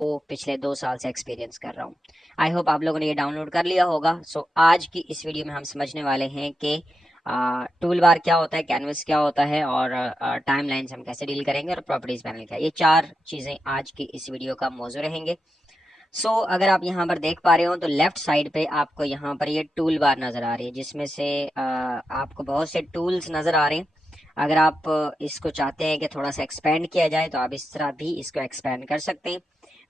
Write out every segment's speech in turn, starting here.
वो पिछले 2 साल से एक्सपीरियंस कर रहा हूँ। आई होप आप लोगों ने ये डाउनलोड कर लिया होगा। सो आज की इस वीडियो में हम समझने वाले हैं कि टूल बार क्या होता है, कैनवस क्या होता है, और टाइम लाइन्स हम कैसे डील करेंगे, और प्रॉपर्टीज पैनल क्या है। ये 4 चीज़ें आज की इस वीडियो का मौजू रहेंगे। अगर आप यहाँ पर देख पा रहे हो तो लेफ्ट साइड पे आपको यहाँ पर ये टूल बार नज़र आ रही है, जिसमें से आपको बहुत से टूल्स नज़र आ रहे हैं। अगर आप इसको चाहते हैं कि थोड़ा सा एक्सपेंड किया जाए तो आप इस तरह भी इसको एक्सपेंड कर सकते हैं।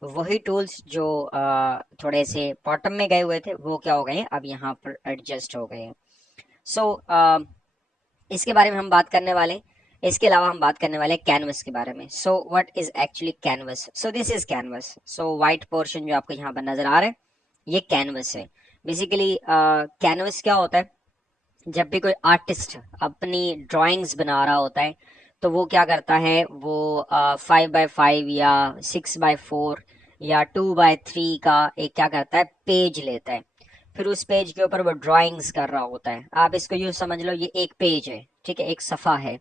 वही टूल्स जो थोड़े से बॉटम में गए हुए थे वो क्या हो गए हैं, अब यहाँ पर एडजस्ट हो गए हैं। सो इसके बारे में हम बात करने वाले हैं। इसके अलावा हम बात करने वाले हैं कैनवस के बारे में। So what is actually canvas? So this is canvas. So white portion जो आपको यहाँ पर नजर आ रहा है ये कैनवस है। बेसिकली कैनवस क्या होता है? जब भी कोई आर्टिस्ट अपनी ड्राइंग्स बना रहा होता है तो वो क्या करता है, वो 5x5 या 6x4 या 2x3 का एक क्या करता है, पेज लेता है। फिर उस पेज के ऊपर वो ड्राइंग्स कर रहा होता है। आप इसको यूँ समझ लो, ये एक पेज है, ठीक है, एक सफ़ा है।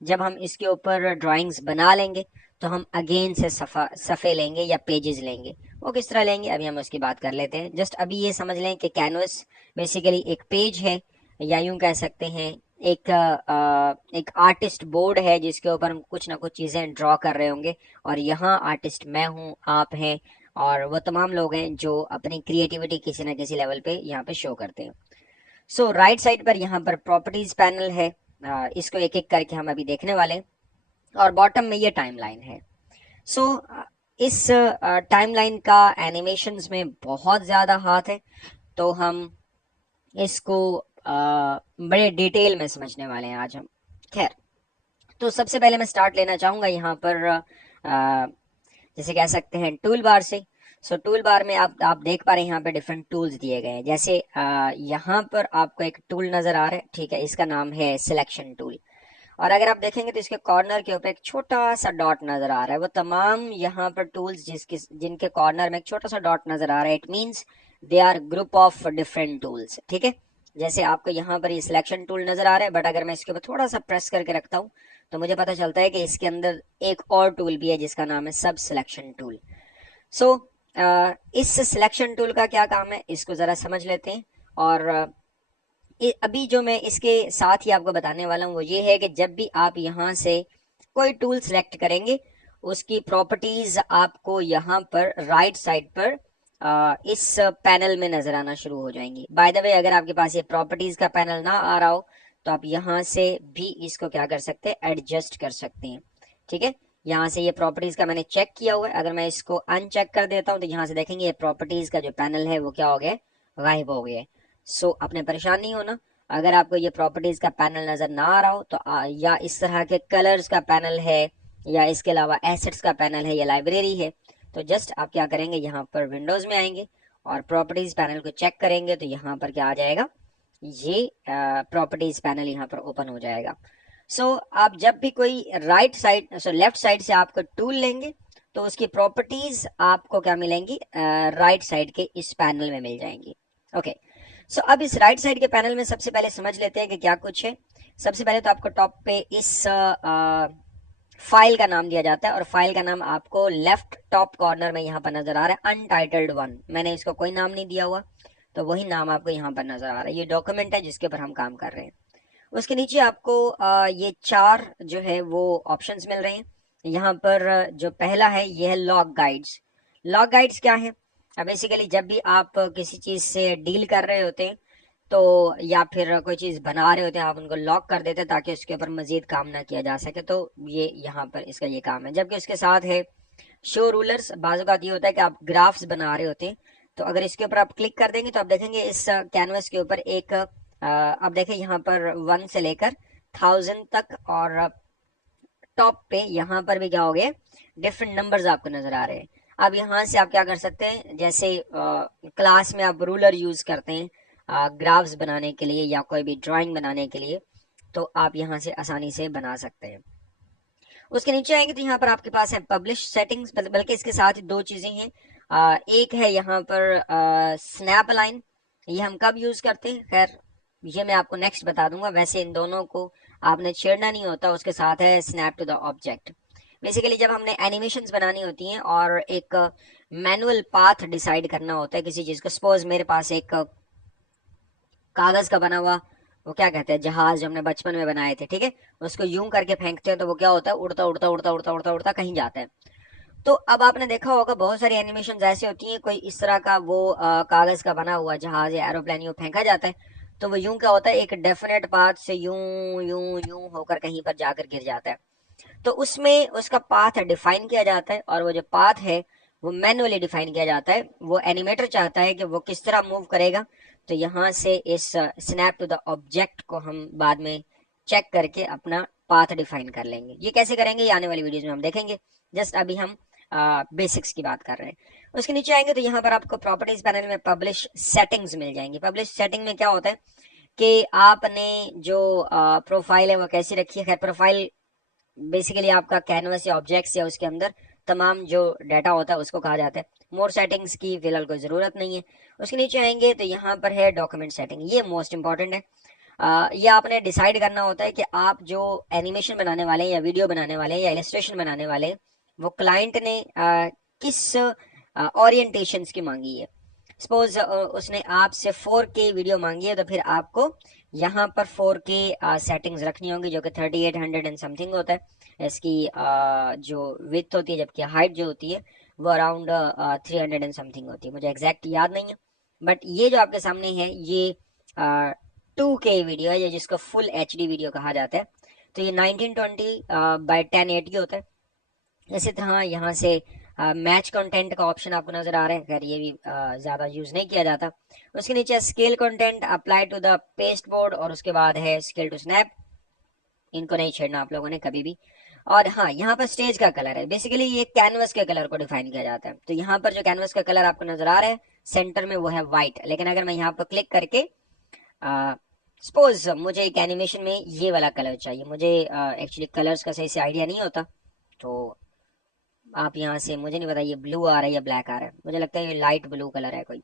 जब हम इसके ऊपर ड्राइंग्स बना लेंगे तो हम अगेन से सफ़े लेंगे या पेजेस लेंगे। वो किस तरह लेंगे अभी हम उसकी बात कर लेते हैं। जस्ट अभी ये समझ लें कि कैनवस बेसिकली एक पेज है, या यूं कह सकते हैं एक आर्टिस्ट बोर्ड है जिसके ऊपर हम कुछ ना कुछ चीज़ें ड्रॉ कर रहे होंगे। और यहाँ आर्टिस्ट मैं हूँ, आप हैं, और वो तमाम लोग हैं जो अपनी क्रिएटिविटी किसी ना किसी लेवल पे यहाँ पे शो करते हैं। राइट साइड पर यहाँ पर प्रॉपर्टीज पैनल है। इसको एक एक करके हम अभी देखने वाले हैं। और बॉटम में ये टाइमलाइन है। सो इस टाइमलाइन का एनिमेशंस में बहुत ज़्यादा हाथ है, तो हम इसको बड़े डिटेल में समझने वाले हैं आज हम। खैर, तो सबसे पहले मैं स्टार्ट लेना चाहूँगा यहाँ पर जैसे कह सकते हैं टूल बार से। टूल बार में आप देख पा रहे हैं यहाँ पे डिफरेंट टूल्स दिए गए हैं। जैसे यहाँ पर आपको एक टूल नज़र आ रहा है, ठीक है, इसका नाम है सिलेक्शन टूल। और अगर आप देखेंगे तो इसके कॉर्नर के ऊपर एक छोटा सा डॉट नज़र आ रहा है। वो तमाम यहाँ पर टूल्स जिनके कॉर्नर में एक छोटा सा डॉट नज़र आ रहा है, it means they are group of different tools, ठीक है। जैसे आपको यहाँ पर ये सिलेक्शन टूल नज़र आ रहा है, बट अगर मैं इसके ऊपर थोड़ा सा प्रेस करके रखता हूँ तो मुझे पता चलता है कि इसके अंदर एक और टूल भी है जिसका नाम है सब सिलेक्शन टूल। सो इस सिलेक्शन टूल का क्या काम है इसको ज़रा समझ लेते हैं। और अभी जो मैं इसके साथ ही आपको बताने वाला हूँ वो ये है कि जब भी आप यहाँ से कोई टूल सेलेक्ट करेंगे उसकी प्रॉपर्टीज आपको यहाँ पर राइट साइड पर इस पैनल में नजर आना शुरू हो जाएंगी। बाय द वे, अगर आपके पास ये प्रॉपर्टीज का पैनल ना आ रहा हो तो आप यहाँ से भी इसको क्या कर सकते हैं, एडजस्ट कर सकते हैं, ठीक है। यहाँ से ये प्रॉपर्टीज का मैंने चेक किया हुआ है। अगर मैं इसको अनचेक कर देता हूँ तो यहाँ से देखेंगे ये प्रॉपर्टीज का जो पैनल है वो क्या हो गया, गायब हो गया है। आपने परेशान नहीं होना। अगर आपको ये प्रॉपर्टीज का पैनल नजर ना आ रहा हो तो या इस तरह के कलर्स का पैनल है, या इसके अलावा एसेट्स का पैनल है, या लाइब्रेरी है, तो जस्ट आप क्या करेंगे, यहाँ पर विंडोज में आएंगे और प्रॉपर्टीज पैनल को चेक करेंगे तो यहाँ पर क्या आ जाएगा, ये प्रॉपर्टीज पैनल यहाँ पर ओपन हो जाएगा। आप जब भी कोई राइट साइड लेफ्ट साइड से आपको टूल लेंगे तो उसकी प्रॉपर्टीज आपको क्या मिलेंगी, राइट साइड के इस पैनल में मिल जाएंगी। ओके, अब इस राइट साइड के पैनल में सबसे पहले समझ लेते हैं कि क्या कुछ है। सबसे पहले तो आपको टॉप पे इस फाइल का नाम दिया जाता है, और फाइल का नाम आपको लेफ्ट टॉप कॉर्नर में यहाँ पर नजर आ रहा है, अनटाइटल्ड वन। मैंने इसको कोई नाम नहीं दिया हुआ, तो वही नाम आपको यहाँ पर नजर आ रहा है। ये डॉक्यूमेंट है जिसके ऊपर हम काम कर रहे हैं। उसके नीचे आपको ये 4 जो है वो ऑप्शंस मिल रहे हैं। यहाँ पर जो पहला है ये है लॉग गाइड्स। लॉग गाइड्स क्या है? बेसिकली जब भी आप किसी चीज से डील कर रहे होते हैं तो, या फिर कोई चीज बना रहे होते हैं, आप उनको लॉक कर देते हैं ताकि उसके ऊपर मजीद काम ना किया जा सके, तो ये यहाँ पर इसका ये काम है। जबकि उसके साथ है शो रूलर्स। बाजू का ये होता है कि आप ग्राफ्स बना रहे होते हैं, तो अगर इसके ऊपर आप क्लिक कर देंगे तो आप देखेंगे इस कैनवस के ऊपर एक अब देखें यहाँ पर 1 से लेकर 1000 तक, और टॉप पे यहाँ पर भी क्या हो गया, डिफरेंट नंबर्स आपको नजर आ रहे हैं। अब यहाँ से आप क्या कर सकते हैं, जैसे क्लास में आप रूलर यूज करते हैं ग्राफ्स बनाने के लिए या कोई भी ड्राइंग बनाने के लिए, तो आप यहाँ से आसानी से बना सकते हैं। उसके नीचे आएंगे तो यहाँ पर आपके पास है पब्लिश सेटिंग्स, बल्कि इसके साथ ही 2 चीजें हैं। एक है यहाँ पर स्नैप लाइन। ये हम कब यूज करते हैं, खैर ये मैं आपको नेक्स्ट बता दूंगा। वैसे इन दोनों को आपने छेड़ना नहीं होता। उसके साथ है snap to the object. Basically जब हमने एनिमेशंस बनानी होती हैं और एक मैनुअल पाथ डिसाइड करना होता है किसी चीज को, सपोज मेरे पास एक कागज का बना हुआ, वो क्या कहते हैं, जहाज जो हमने बचपन में बनाए थे, ठीक है, उसको यूं करके फेंकते हैं तो वो क्या होता है, उड़ता उड़ता उड़ता उड़ता उड़ता उड़ता कहीं जाता है। तो अब आपने देखा होगा बहुत सारी एनिमेशन ऐसे होती हैं, कोई इस तरह का वो कागज का बना हुआ जहाज या एरोप्लेन यूं फेंका जाता है, तो वो यूं क्या होता है, एक डेफिनेट पाथ से यूं यूं यूं होकर कहीं पर जाकर गिर जाता है। तो उसमें उसका पाथ डिफाइन किया जाता है, और वो जो पाथ है वो मैनुअली डिफाइन किया जाता है। वो एनिमेटर चाहता है कि वो किस तरह मूव करेगा, तो यहाँ से इस स्नैप टू द ऑब्जेक्ट को हम बाद में चेक करके अपना पाथ डिफाइन कर लेंगे। ये कैसे करेंगे ये आने वाली वीडियोज में हम देखेंगे, जस्ट अभी हम बेसिक्स की बात कर रहे हैं। उसके नीचे आएंगे तो यहाँ पर आपको प्रॉपर्टीज पैनल में पब्लिश सेटिंग्स मिल जाएंगी। पब्लिश सेटिंग में क्या होता है कि आपने जो प्रोफाइल है वो कैसी रखी है। खैर प्रोफाइल बेसिकली आपका कैनवस या ऑब्जेक्ट्स या उसके अंदर तमाम जो डाटा होता है उसको कहा जाता है। मोर सेटिंग्स की फिलहाल कोई जरूरत नहीं है। उसके नीचे आएंगे तो यहाँ पर है डॉक्यूमेंट सेटिंग, ये मोस्ट इंपॉर्टेंट है। ये आपने डिसाइड करना होता है कि आप जो एनिमेशन बनाने वाले हैं या वीडियो बनाने वाले हैं या इलस्ट्रेशन बनाने वाले हैं वो क्लाइंट ने किस ओरिएंटेशंस की मांगी है। सपोज उसने आपसे 4K वीडियो मांगी है तो फिर आपको यहाँ पर 4K सेटिंग्स रखनी होंगी, जो कि 3800 एंड समथिंग होता है। इसकी जो विड्थ होती है, जबकि हाइट जो होती है वो अराउंड 300 एंड समथिंग होती है, मुझे एग्जैक्ट याद नहीं है। बट ये जो आपके सामने है ये 2K वीडियो है, ये जिसको फुल HD वीडियो कहा जाता है। तो ये 1920 बाई 1080 होता है। इसी तरह यहाँ से मैच कंटेंट का ऑप्शन आपको नजर आ रहा है, खैर ये भी ज्यादा यूज नहीं किया जाता। उसके नीचे scale content apply to the pasteboard, और उसके बाद है स्केल टू स्नैप, इनको नहीं छेड़ना आप लोगों ने कभी भी। और हाँ, यहाँ पर स्टेज का कलर है, बेसिकली ये कैनवस के कलर को डिफाइन किया जाता है। तो यहाँ पर जो कैनवस का कलर आपको नजर आ रहा है सेंटर में वो है व्हाइट, लेकिन अगर मैं यहाँ पर क्लिक करके सपोज मुझे एक एनिमेशन में ये वाला कलर चाहिए, मुझे एक्चुअली कलर्स का सही से आइडिया नहीं होता, तो आप यहाँ से, मुझे नहीं पता ये ब्लू आ रहा है या ब्लैक आ रहा है, मुझे लगता है ये लाइट ब्लू कलर है कोई।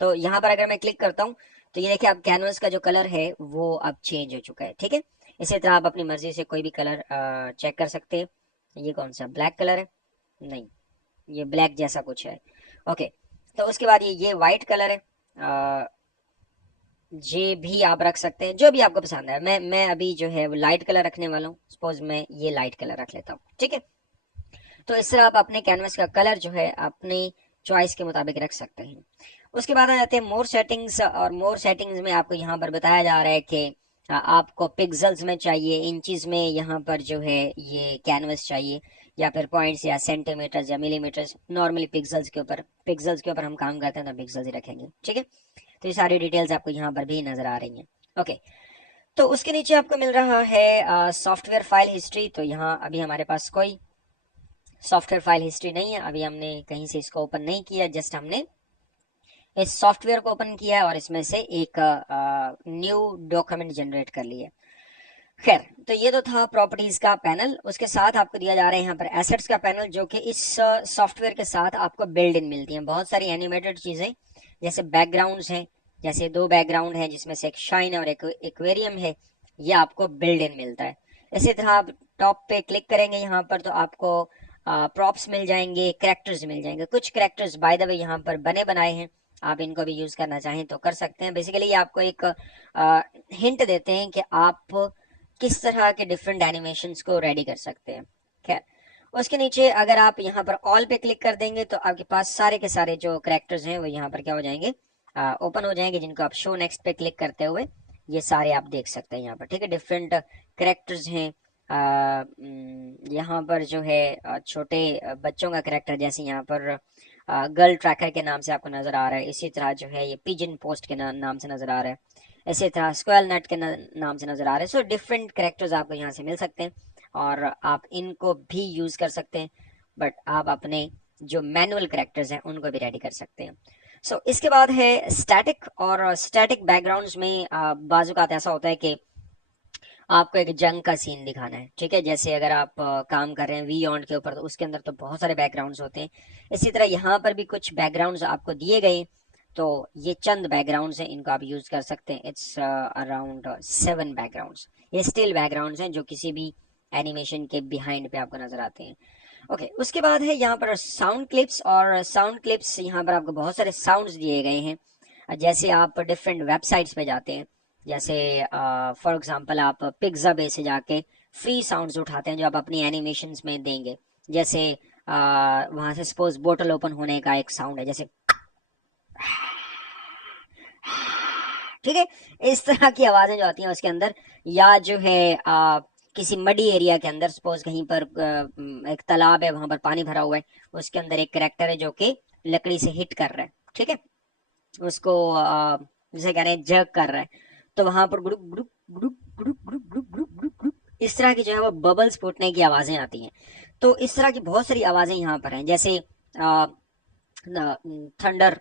तो यहाँ पर अगर मैं क्लिक करता हूँ तो ये देखिए अब कैनवस का जो कलर है वो अब चेंज हो चुका है, ठीक है। इसी तरह आप अपनी मर्जी से कोई भी कलर चेक कर सकते हैं। ये कौन सा ब्लैक कलर है, नहीं ये ब्लैक जैसा कुछ है, ओके। तो उसके बाद ये वाइट कलर है, ये भी आप रख सकते हैं, जो भी आपको पसंद है। मैं अभी जो है वो लाइट कलर रखने वाला हूँ, सपोज मैं ये लाइट कलर रख लेता हूँ, ठीक है। तो इस तरह आप अपने कैनवस का कलर जो है अपनी चॉइस के मुताबिक रख सकते हैं। उसके बाद आ जाते हैं मोर सेटिंग्स, और मोर सेटिंग्स में आपको यहाँ पर बताया जा रहा है कि आपको पिक्सल्स में चाहिए, इंचज में यहाँ पर जो है ये कैनवस चाहिए, या फिर पॉइंट्स या सेंटीमीटर्स या मिलीमीटर्स। नॉर्मली पिक्सल्स के ऊपर हम काम करते हैं तो पिक्सल्स ही रखेंगे, ठीक है। तो ये सारी डिटेल्स आपको यहाँ पर भी नजर आ रही हैं, ओके। तो उसके नीचे आपको मिल रहा है सॉफ्टवेयर फाइल हिस्ट्री। तो यहाँ अभी हमारे पास कोई सॉफ्टवेयर फाइल हिस्ट्री नहीं है, अभी हमने कहीं से इसको ओपन नहीं किया, जस्ट हमने इस सॉफ्टवेयर को ओपन किया और इसमें से एक न्यू डॉक्यूमेंट जनरेट कर लिया। खैर, तो ये तो था प्रॉपर्टीज का पैनल। उसके साथ आपको दिया जा रहा है यहाँ पर एसेट्स का पैनल, जो कि इस सॉफ्टवेयर के साथ आपको बिल्ड इन मिलती हैं। बहुत सारी एनिमेटेड चीजें, जैसे बैकग्राउंड्स हैं, जैसे 2 बैकग्राउंड है जिसमें से एक शाइन और एक एक्वेरियम है, ये आपको बिल्ड इन मिलता है। इसी तरह आप टॉप पे क्लिक करेंगे यहाँ पर तो आपको प्रॉप्स मिल जाएंगे, करेक्टर्स मिल जाएंगे। कुछ करेक्टर्स बाय द वे यहाँ पर बने बनाए हैं, आप इनको भी यूज करना चाहें तो कर सकते हैं। बेसिकली ये आपको एक हिंट देते हैं कि आप किस तरह के डिफरेंट एनिमेशंस को रेडी कर सकते हैं। खैर, उसके नीचे अगर आप यहाँ पर ऑल पे क्लिक कर देंगे तो आपके पास सारे के सारे जो करेक्टर्स हैं वो यहाँ पर क्या हो जाएंगे, ओपन हो जाएंगे, जिनको आप शो नेक्स्ट पे क्लिक करते हुए ये सारे आप देख सकते हैं यहाँ पर, ठीक है। डिफरेंट करेक्टर्स हैं, यहाँ पर जो है छोटे बच्चों का करेक्टर, जैसे यहाँ पर गर्ल ट्रैकर के नाम से आपको नजर आ रहा है। इसी तरह जो है ये पिजन पोस्ट के नाम से नजर आ रहा है, इसी तरह स्क्वेल नट के नाम से नजर आ रहे हैं। सो डिफरेंट करेक्टर्स आपको यहाँ से मिल सकते हैं और आप इनको भी यूज कर सकते हैं, बट आप अपने जो मैनुअल करेक्टर्स हैं उनको भी रेडी कर सकते हैं। सो इसके बाद है स्टैटिक, और स्टैटिक बैकग्राउंड्स में बाजुकात ऐसा होता है कि आपको एक जंग का सीन दिखाना है, ठीक है। जैसे अगर आप काम कर रहे हैं वी ऑन के ऊपर तो उसके अंदर तो बहुत सारे बैकग्राउंड्स होते हैं। इसी तरह यहाँ पर भी कुछ बैकग्राउंड्स आपको दिए गए, तो ये चंद बैकग्राउंड्स हैं, इनको आप यूज कर सकते हैं। It's around 7 backgrounds. ये स्टिल बैकग्राउंड्स हैं जो किसी भी एनिमेशन के बिहाइंड पे आपको नजर आते हैं। ओके, उसके बाद है यहाँ पर साउंड क्लिप्स, और साउंड क्लिप्स यहाँ पर आपको बहुत सारे साउंड्स दिए गए हैं। जैसे आप डिफरेंट वेबसाइट्स पे जाते हैं, जैसे फॉर एग्जांपल आप पिक्साबे से जाके फ्री साउंड्स उठाते हैं जो आप अपनी एनिमेशंस में देंगे। जैसे वहां से सपोज बोतल ओपन होने का एक साउंड है, जैसे ठीक है, इस तरह की आवाजें जो आती हैं उसके अंदर, या जो है किसी मडी एरिया के अंदर, सपोज कहीं पर एक तालाब है, वहां पर पानी भरा हुआ है, उसके अंदर एक करेक्टर है जो कि लकड़ी से हिट कर रहा है, ठीक है, उसको जैसे कह रहे हैं जग कर रहा है, तो वहां पर गुड़ुक गुड़ुक गुड़ुक गुड़ुक गुड़ुक गुड़ुक गुड़ुक गुड़ुक गुड़ुक इस तरह की जो है वो बबल्स फूटने की आवाजें आती हैं। तो इस तरह की बहुत सारी आवाजें यहाँ पर हैं। जैसे थंडर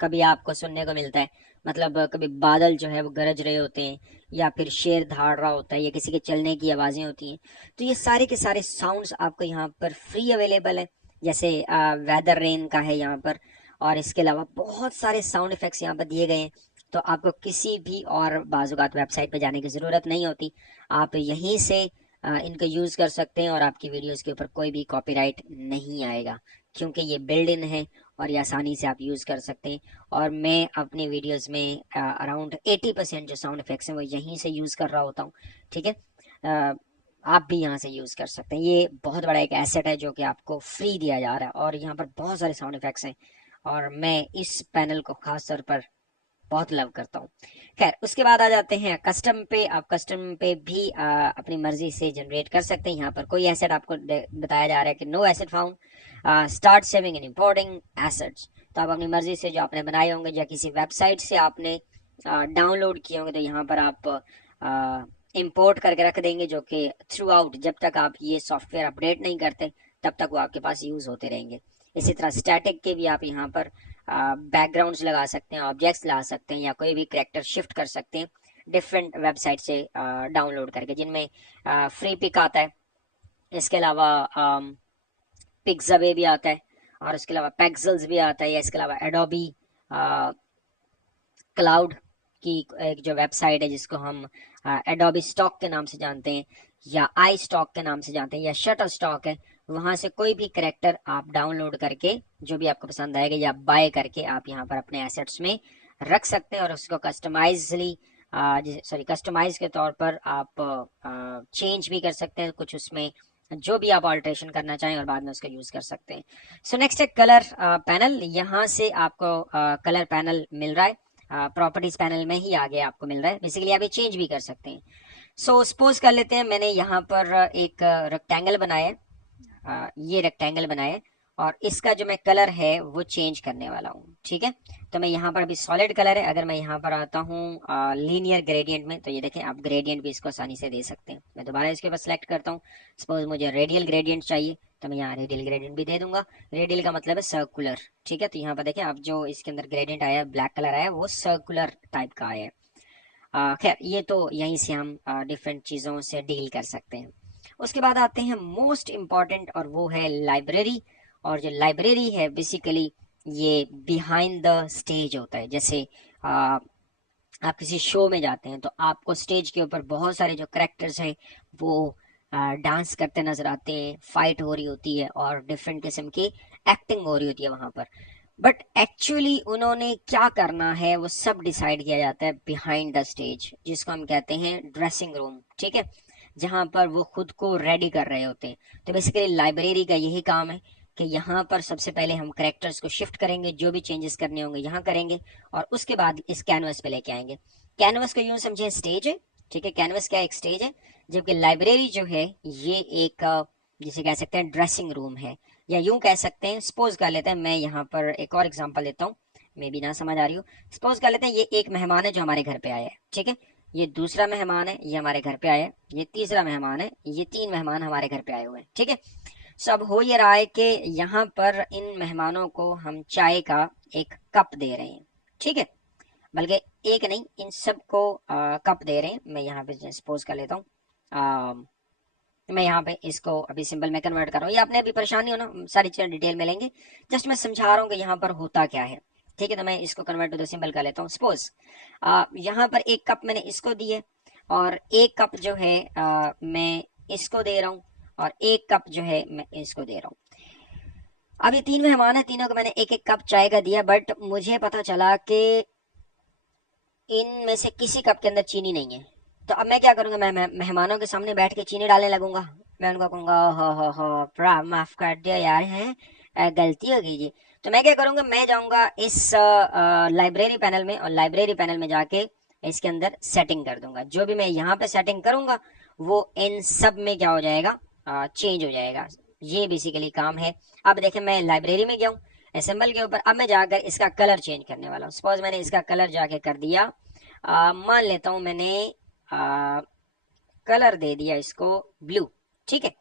कभी आपको सुनने को मिलता है, मतलब कभी बादल जो है वो गरज रहे होते हैं, या फिर शेर दहाड़ रहा होता है, या किसी के चलने की आवाजें होती हैं। तो ये सारे के सारे साउंड्स आपको यहाँ पर फ्री अवेलेबल है। जैसे वेदर रेन का है यहाँ पर, और इसके अलावा बहुत सारे साउंड इफेक्ट्स यहाँ पर दिए गए हैं। तो आपको किसी भी और बाजुकात वेबसाइट पे जाने की ज़रूरत नहीं होती, आप यहीं से इनको यूज़ कर सकते हैं, और आपकी वीडियोस के ऊपर कोई भी कॉपीराइट नहीं आएगा, क्योंकि ये बिल्ड इन है और ये आसानी से आप यूज़ कर सकते हैं। और मैं अपनी वीडियोस में अराउंड 80% जो साउंड इफेक्ट्स हैं वो यहीं से यूज़ कर रहा होता हूँ, ठीक है। आप भी यहाँ से यूज़ कर सकते हैं। ये बहुत बड़ा एक एसेट है जो कि आपको फ्री दिया जा रहा है, और यहाँ पर बहुत सारे साउंड इफेक्ट्स हैं, और मैं इस पैनल को खास तौर पर बहुत लव करता हूँ। खैर, उसके बाद आ जाते हैं कस्टम पे। आप कस्टम पे भी अपनी मर्जी से जनरेट कर सकते हैं। यहाँ पर कोई एसेट आपको बताया जा रहा है कि no asset found, start saving and importing assets. तो आप अपनी मर्जी से जो आपने बनाए होंगे या किसी वेबसाइट से आपने डाउनलोड किए होंगे, तो यहाँ पर आप इंपोर्ट करके रख देंगे, जो कि थ्रू आउट जब तक आप ये सॉफ्टवेयर अपडेट नहीं करते तब तक वो आपके पास यूज होते रहेंगे। इसी तरह स्टैटिक के भी आप यहाँ पर बैकग्राउंड्स लगा सकते हैं, ऑब्जेक्ट्स ला सकते हैं, या कोई भी कैरेक्टर शिफ्ट कर सकते हैं डिफरेंट वेबसाइट से डाउनलोड करके, जिनमें फ्री पिक आता है, इसके अलावा पिक्साबे भी आता है, और इसके अलावा पैक्सल्स भी आता है, या इसके अलावा एडोबी क्लाउड की एक जो वेबसाइट है जिसको हम एडोबी स्टॉक के नाम से जानते हैं, या आई स्टॉक के नाम से जानते हैं, या शटर स्टॉक है, वहां से कोई भी करेक्टर आप डाउनलोड करके जो भी आपको पसंद आएगा या बाय करके आप यहाँ पर अपने एसेट्स में रख सकते हैं, और उसको कस्टमाइज के तौर पर आप चेंज भी कर सकते हैं कुछ उसमें, जो भी आप ऑल्ट्रेशन करना चाहें, और बाद में उसका यूज कर सकते हैं। सो नेक्स्ट है कलर पैनल। यहाँ से आपको कलर पैनल मिल रहा है, प्रॉपर्टीज पैनल में ही आगे आपको मिल रहा है। बेसिकली आप ये चेंज भी कर सकते हैं। सो सपोज कर लेते हैं मैंने यहाँ पर एक रेक्टेंगल बनाया है, ये रेक्टेंगल बनाया, और इसका जो मैं कलर है वो चेंज करने वाला हूँ, ठीक है। तो मैं यहाँ पर अभी सॉलिड कलर है, अगर मैं यहाँ पर आता हूँ लीनियर ग्रेडियंट में, तो ये देखें आप ग्रेडियंट भी इसको आसानी से दे सकते हैं। मैं दोबारा इसके ऊपर सेलेक्ट करता हूँ, सपोज मुझे रेडियल ग्रेडियंट चाहिए, तो मैं यहाँ रेडियल ग्रेडियंट भी दे दूंगा। रेडियल का मतलब है सर्कुलर, ठीक है। तो यहाँ पर देखें आप, जो इसके अंदर ग्रेडियंट आया, ब्लैक कलर आया, वो सर्कुलर टाइप का आया है। खैर, ये तो यहीं से हम डिफरेंट चीज़ों से डील कर सकते हैं। उसके बाद आते हैं मोस्ट इम्पॉर्टेंट, और वो है लाइब्रेरी। और जो लाइब्रेरी है बेसिकली ये बिहाइंड द स्टेज होता है। जैसे आप किसी शो में जाते हैं तो आपको स्टेज के ऊपर बहुत सारे जो करेक्टर्स हैं वो डांस करते नजर आते हैं, फाइट हो रही होती है, और डिफरेंट किस्म की एक्टिंग हो रही होती है वहां पर। बट एक्चुअली उन्होंने क्या करना है वो सब डिसाइड किया जाता है बिहाइंड द स्टेज, जिसको हम कहते हैं ड्रेसिंग रूम, ठीक है, जहां पर वो खुद को रेडी कर रहे होते हैं। तो बेसिकली लाइब्रेरी का यही काम है कि यहाँ पर सबसे पहले हम करेक्टर्स को शिफ्ट करेंगे, जो भी चेंजेस करने होंगे यहाँ करेंगे, और उसके बाद इस कैनवस पे लेके आएंगे। कैनवस को यूं समझे स्टेज है, ठीक है, कैनवस क्या एक स्टेज है, जबकि लाइब्रेरी जो है ये एक जिसे कह सकते हैं ड्रेसिंग रूम है, या यूं कह सकते हैं। सपोज कर लेते हैं, मैं यहाँ पर एक और एग्जांपल देता हूँ, मे भी ना समझ आ रही हो। सपोज कर लेते हैं ये एक मेहमान है जो हमारे घर पे आया है, ठीक है, ये दूसरा मेहमान है, ये हमारे घर पे आया है, ये तीसरा मेहमान है, ये 3 मेहमान हमारे घर पे आए हुए हैं, ठीक है। सब हो ये रहा है कि यहाँ पर इन मेहमानों को हम चाय का एक कप दे रहे हैं, ठीक है, बल्कि एक नहीं, इन सबको कप दे रहे हैं। मैं यहाँ पे सपोज कर लेता हूँ, मैं यहाँ पे इसको अभी सिंबल में कन्वर्ट कर रहा हूँ। ये आपने अभी परेशानी हो ना, सारी चीजें डिटेल में लेंगे, जस्ट मैं समझा रहा हूँ कि यहाँ पर होता क्या है, ठीक है। तो मैं इसको कन्वर्ट टू द सिंबल कर लेता हूँ। सपोज यहाँ पर एक कप मैंने इसको दी है, और एक कप जो है मैं इसको दे रहा हूँ और 1 कप जो है मैं इसको दे रहा हूँ। अब ये 3 मेहमान है, तीनों को मैंने 1-1 कप चाय का दिया, बट मुझे पता चला कि इनमें से किसी कप के अंदर चीनी नहीं है। तो अब मैं क्या करूंगा, मैं मेहमानों के सामने बैठ के चीनी डालने लगूंगा। मैं उनको कहूंगा हो माफ कर दिया यार, है गलती हो गई जी। तो मैं क्या करूंगा, मैं जाऊंगा इस लाइब्रेरी पैनल में, और लाइब्रेरी पैनल में जाके इसके अंदर सेटिंग कर दूंगा। जो भी मैं यहाँ पे सेटिंग करूंगा वो इन सब में क्या हो जाएगा, चेंज हो जाएगा। ये बेसिकली काम है। अब देखें, मैं लाइब्रेरी में गया हूँ असेंबल के ऊपर, अब मैं जाकर इसका कलर चेंज करने वाला हूँ। सपोज मैंने इसका कलर जाके कर दिया, मान लेता हूं मैंने कलर दे दिया इसको ब्लू। ठीक है,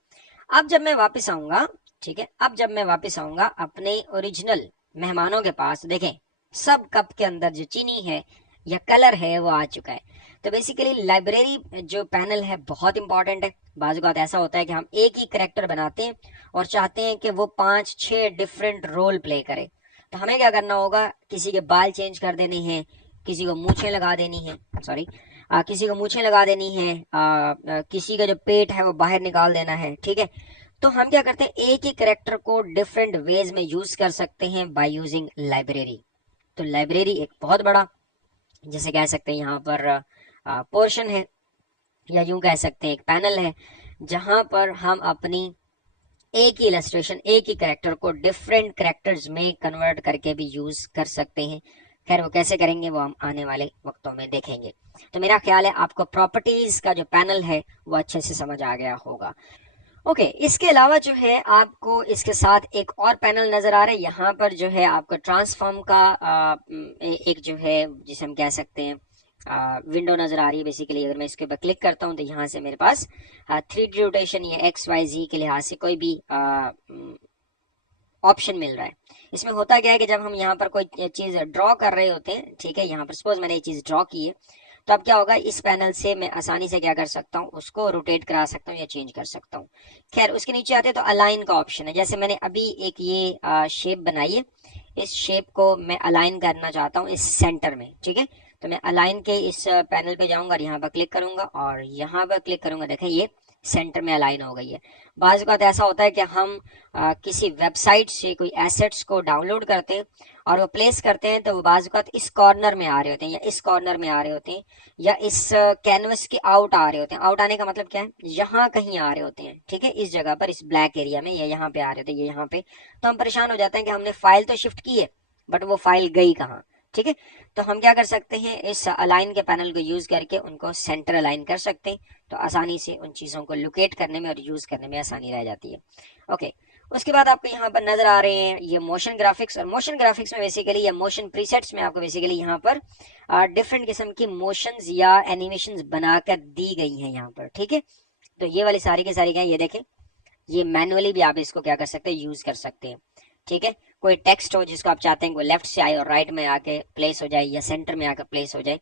अब जब मैं वापस आऊंगा, ठीक है, अब जब मैं वापस आऊंगा अपने ओरिजिनल मेहमानों के पास, देखें सब कप के अंदर जो चीनी है या कलर है वो आ चुका है। तो बेसिकली लाइब्रेरी जो पैनल है बहुत इंपॉर्टेंट है। बाजू बात ऐसा होता है कि हम एक ही करेक्टर बनाते हैं और चाहते हैं कि वो 5-6 डिफरेंट रोल प्ले करे। तो हमें क्या करना होगा, किसी के बाल चेंज कर देने हैं, किसी को मूछें लगा देनी है, सॉरी किसी को मूछें लगा देनी है, किसी का जो पेट है वो बाहर निकाल देना है। ठीक है, तो हम क्या करते हैं, एक ही करेक्टर को डिफरेंट वेज में यूज कर सकते हैं बाय यूजिंग लाइब्रेरी। तो लाइब्रेरी एक बहुत बड़ा, जैसे कह सकते हैं यहाँ पर पोर्शन है, या यूं कह सकते हैं एक पैनल है, जहां पर हम अपनी एक ही इलस्ट्रेशन, एक ही करेक्टर को डिफरेंट करेक्टर्स में कन्वर्ट करके भी यूज कर सकते हैं। खैर वो कैसे करेंगे वो हम आने वाले वक्तों में देखेंगे। तो मेरा ख्याल है आपको प्रॉपर्टीज का जो पैनल है वो अच्छे से समझ आ गया होगा। ओके, इसके अलावा जो है आपको इसके साथ एक और पैनल नजर आ रहा है। यहाँ पर जो है आपको ट्रांसफॉर्म का एक जो है जिसे हम कह सकते हैं विंडो नजर आ रही है। बेसिकली अगर मैं इसके ऊपर क्लिक करता हूँ तो यहाँ से मेरे पास 3D रोटेशन या XYZ के लिहाज से कोई भी ऑप्शन मिल रहा है। इसमें होता क्या है कि जब हम यहाँ पर कोई चीज ड्रॉ कर रहे होते हैं, ठीक है, यहाँ पर सपोज मैंने ये चीज ड्रॉ की है, तो अब क्या होगा, इस पैनल से मैं आसानी से क्या कर सकता हूँ, उसको रोटेट करा सकता हूँ या चेंज कर सकता हूँ। खैर उसके नीचे आते हैं तो अलाइन का ऑप्शन है। जैसे मैंने अभी एक ये शेप बनाई है, इस शेप को मैं अलाइन करना चाहता हूँ इस सेंटर में। ठीक है, तो मैं अलाइन के इस पैनल पे जाऊंगा और यहाँ पर क्लिक करूंगा और यहाँ पर क्लिक करूंगा, देखें ये सेंटर में अलाइन हो गई है। बाज़ बात ऐसा होता है कि हम किसी वेबसाइट से कोई एसेट्स को डाउनलोड करते हैं और वो प्लेस करते हैं, तो वो बाज़ बात इस कॉर्नर में आ रहे होते हैं या इस कॉर्नर में आ रहे होते हैं या इस कैनवस के आउट आ रहे होते हैं। आउट आने का मतलब क्या है, यहाँ कहीं आ रहे होते हैं। ठीक है, इस जगह पर, इस ब्लैक एरिया में या यहाँ पे आ रहे होते हैं, ये यहाँ पे। तो हम परेशान हो जाते हैं कि हमने फाइल तो शिफ्ट की है बट वो फाइल गई कहाँ। ठीक है, तो हम क्या कर सकते हैं, इस अलाइन के पैनल को यूज करके उनको सेंटर अलाइन कर सकते हैं। तो आसानी से उन चीजों को लोकेट करने में और यूज करने में आसानी रह जाती है। ओके, उसके बाद आपको यहाँ पर नजर आ रहे हैं ये मोशन ग्राफिक्स, और मोशन ग्राफिक्स में बेसिकली या मोशन प्रीसेट्स में आपको बेसिकली यहाँ पर डिफरेंट किस्म की मोशंस या एनिमेशंस बनाकर दी गई हैं यहाँ पर। ठीक है, तो ये वाली सारी की सारी क्या है, ये देखें, ये मैनुअली भी आप इसको क्या कर सकते हैं, यूज कर सकते हैं। ठीक है, कोई टेक्स्ट हो जिसको आप चाहते हैं वो लेफ्ट से आए और राइट में आके प्लेस हो जाए या सेंटर में आकर प्लेस हो जाए।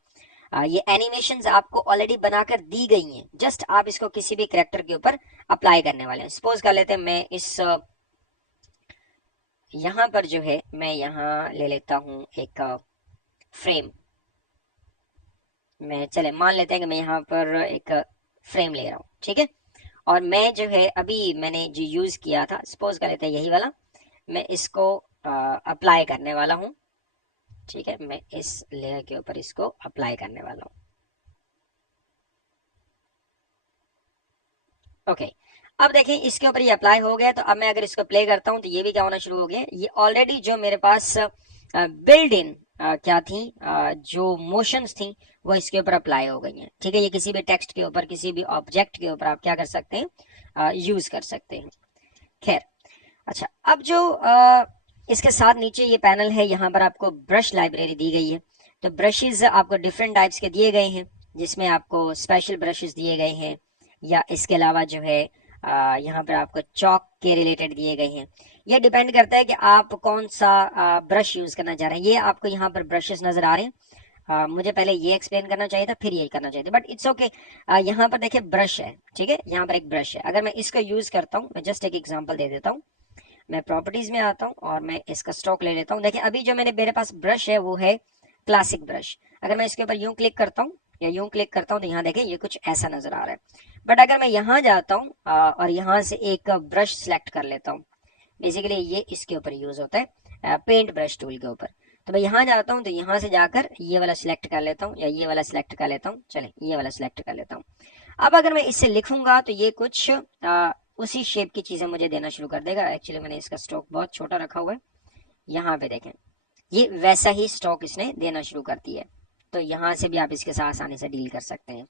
ये एनिमेशंस आपको ऑलरेडी बनाकर दी गई हैं, जस्ट आप इसको किसी भी कैरेक्टर के ऊपर अप्लाई करने वाले हैं। सपोज कर लेते हैं मैं इस यहाँ पर जो है मैं यहाँ ले लेता हूँ एक फ्रेम। मैं चले मान लेते हैं कि मैं यहाँ पर एक फ्रेम ले रहा हूँ। ठीक है, और मैं जो है अभी मैंने जो यूज किया था, सपोज कर लेते हैं यही वाला, मैं इसको अप्लाई करने वाला हूं। ठीक है, मैं इस लेयर के ऊपर इसको अप्लाई करने वाला हूं। ओके, अब देखें इसके ऊपर ये अप्लाई हो गया। तो अब मैं अगर इसको प्ले करता हूं तो ये भी क्या होना शुरू हो गया, ये ऑलरेडी जो मेरे पास बिल्ड इन क्या थी जो मोशंस थी वो इसके ऊपर अप्लाई हो गई हैं। ठीक है, ये किसी भी टेक्स्ट के ऊपर, किसी भी ऑब्जेक्ट के ऊपर आप क्या कर सकते हैं, यूज कर सकते हैं। खैर, अच्छा, अब जो इसके साथ नीचे ये पैनल है, यहाँ पर आपको ब्रश लाइब्रेरी दी गई है। तो ब्रशेस आपको डिफरेंट टाइप्स के दिए गए हैं, जिसमें आपको स्पेशल ब्रशेस दिए गए हैं, या इसके अलावा जो है यहाँ पर आपको चौक के रिलेटेड दिए गए हैं। यह डिपेंड करता है कि आप कौन सा ब्रश यूज करना चाह रहे हैं। ये आपको यहाँ पर ब्रशेस नजर आ रहे हैं। मुझे पहले ये एक्सप्लेन करना चाहिए था, फिर ये करना चाहिए था, बट इट्स ओके। यहाँ पर देखिए ब्रश है। ठीक है, यहाँ पर एक ब्रश है। अगर मैं इसको यूज करता हूँ, मैं जस्ट एक एग्जांपल दे देता हूँ। मैं प्रॉपर्टीज में आता हूँ और मैं इसका स्ट्रोक ले लेता हूँ। देखिए अभी जो मेरे पास ब्रश है वो है क्लासिक ब्रश। अगर मैं इसके ऊपर यूं क्लिक करता हूँ या यूं क्लिक करता हूँ तो यहाँ देखें ये कुछ ऐसा नजर आ रहा है। बट अगर मैं यहाँ जाता हूँ और यहाँ से एक ब्रश सिलेक्ट कर लेता हूँ, बेसिकली ये इसके ऊपर यूज होता है पेंट ब्रश टूल के ऊपर। तो मैं यहाँ जाता हूँ तो यहाँ से जाकर ये वाला सिलेक्ट कर लेता हूँ या ये वाला सिलेक्ट कर लेता हूँ, चले ये वाला सिलेक्ट कर लेता हूँ। अब अगर मैं इससे लिखूंगा तो ये कुछ उसी शेप की चीजें मुझे देना शुरू कर देगा। एक्चुअली मैंने इसका स्ट्रोक बहुत छोटा रखा हुआ है, यहाँ पे देखें ये वैसा ही स्ट्रोक इसने देना शुरू करती है। तो यहाँ से भी आप इसके साथ आसानी से डील कर सकते हैं।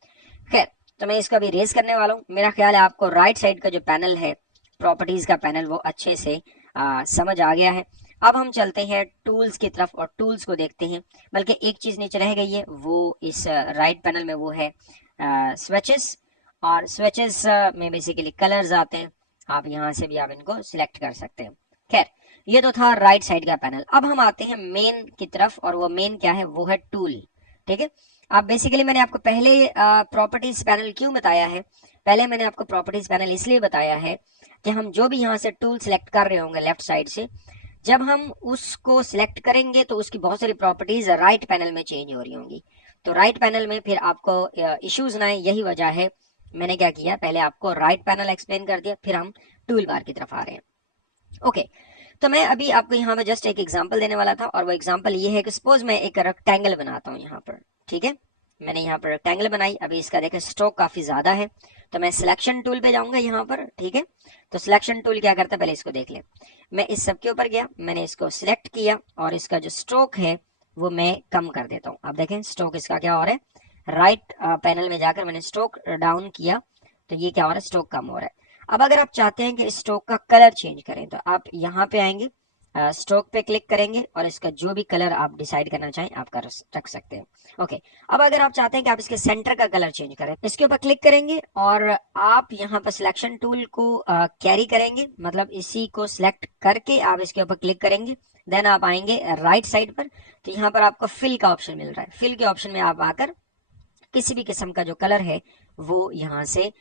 खैर, तो मैं इसको अभी रेस करने वाला हूँ। मेरा ख्याल है आपको राइट साइड का जो पैनल है, प्रॉपर्टीज का पैनल, वो अच्छे से समझ आ गया है। अब हम चलते हैं टूल्स की तरफ और टूल्स को देखते हैं। बल्कि एक चीज नीचे रह गई है, वो इस राइट पैनल में, वो है स्विचेस। और स्विचेस में बेसिकली कलर्स आते हैं, आप यहाँ से भी आप इनको सिलेक्ट कर सकते हैं। खैर, ये तो था राइट साइड का पैनल। अब हम आते हैं मेन की तरफ, और वो मेन क्या है, वो है टूल। ठीक है, अब बेसिकली मैंने आपको पहले प्रॉपर्टीज पैनल क्यों बताया है, पहले मैंने आपको प्रॉपर्टीज पैनल इसलिए बताया है कि हम जो भी यहाँ से टूल सिलेक्ट कर रहे होंगे लेफ्ट साइड से, जब हम उसको सिलेक्ट करेंगे तो उसकी बहुत सारी प्रॉपर्टीज राइट पैनल में चेंज हो रही होंगी। तो राइट पैनल में फिर आपको इश्यूज ना आए, यही वजह है मैंने क्या किया, पहले आपको राइट पैनल एक्सप्लेन कर दिया, फिर हम टूल बार की तरफ आ रहे हैं। ओके, तो मैं अभी आपको यहाँ पे जस्ट एक एग्जांपल देने वाला था, और वो एग्जांपल ये है कि सपोज मैं एक रेक्टेंगल बनाता हूँ यहाँ पर। ठीक है, मैंने यहाँ पर रेक्टेंगल बनाई। अभी इसका देखें स्ट्रोक काफी ज्यादा है, तो मैं सिलेक्शन टूल पे जाऊंगा यहाँ पर। ठीक है, तो सिलेक्शन टूल क्या करता है, पहले इसको देख ले। मैं इस सब के ऊपर गया, मैंने इसको सिलेक्ट किया, और इसका जो स्ट्रोक है वो मैं कम कर देता हूँ। अब देखें स्ट्रोक इसका क्या हो रहा है, राइट पैनल में जाकर मैंने स्ट्रोक डाउन किया, तो ये क्या हो रहा है, स्ट्रोक कम हो रहा है। अब अगर आप चाहते हैं कि स्ट्रोक का कलर चेंज करें, तो आप यहाँ पे आएंगे, स्ट्रोक पे क्लिक करेंगे, और इसका जो भी कलर आप डिसाइड करना चाहें आप कर रख सकते हैं। ओके, अब अगर आप चाहते हैं कि आप इसके सेंटर का कलर चेंज करें, इसके ऊपर क्लिक करेंगे और आप यहाँ पर सिलेक्शन टूल को कैरी करेंगे, मतलब इसी को सिलेक्ट करके आप इसके ऊपर क्लिक करेंगे, देन आप आएंगे राइट साइड पर। तो यहाँ पर आपको फिल का ऑप्शन मिल रहा है, फिल के ऑप्शन में आप आकर किसी भी किस्म का जो कलर है वो यहाँ से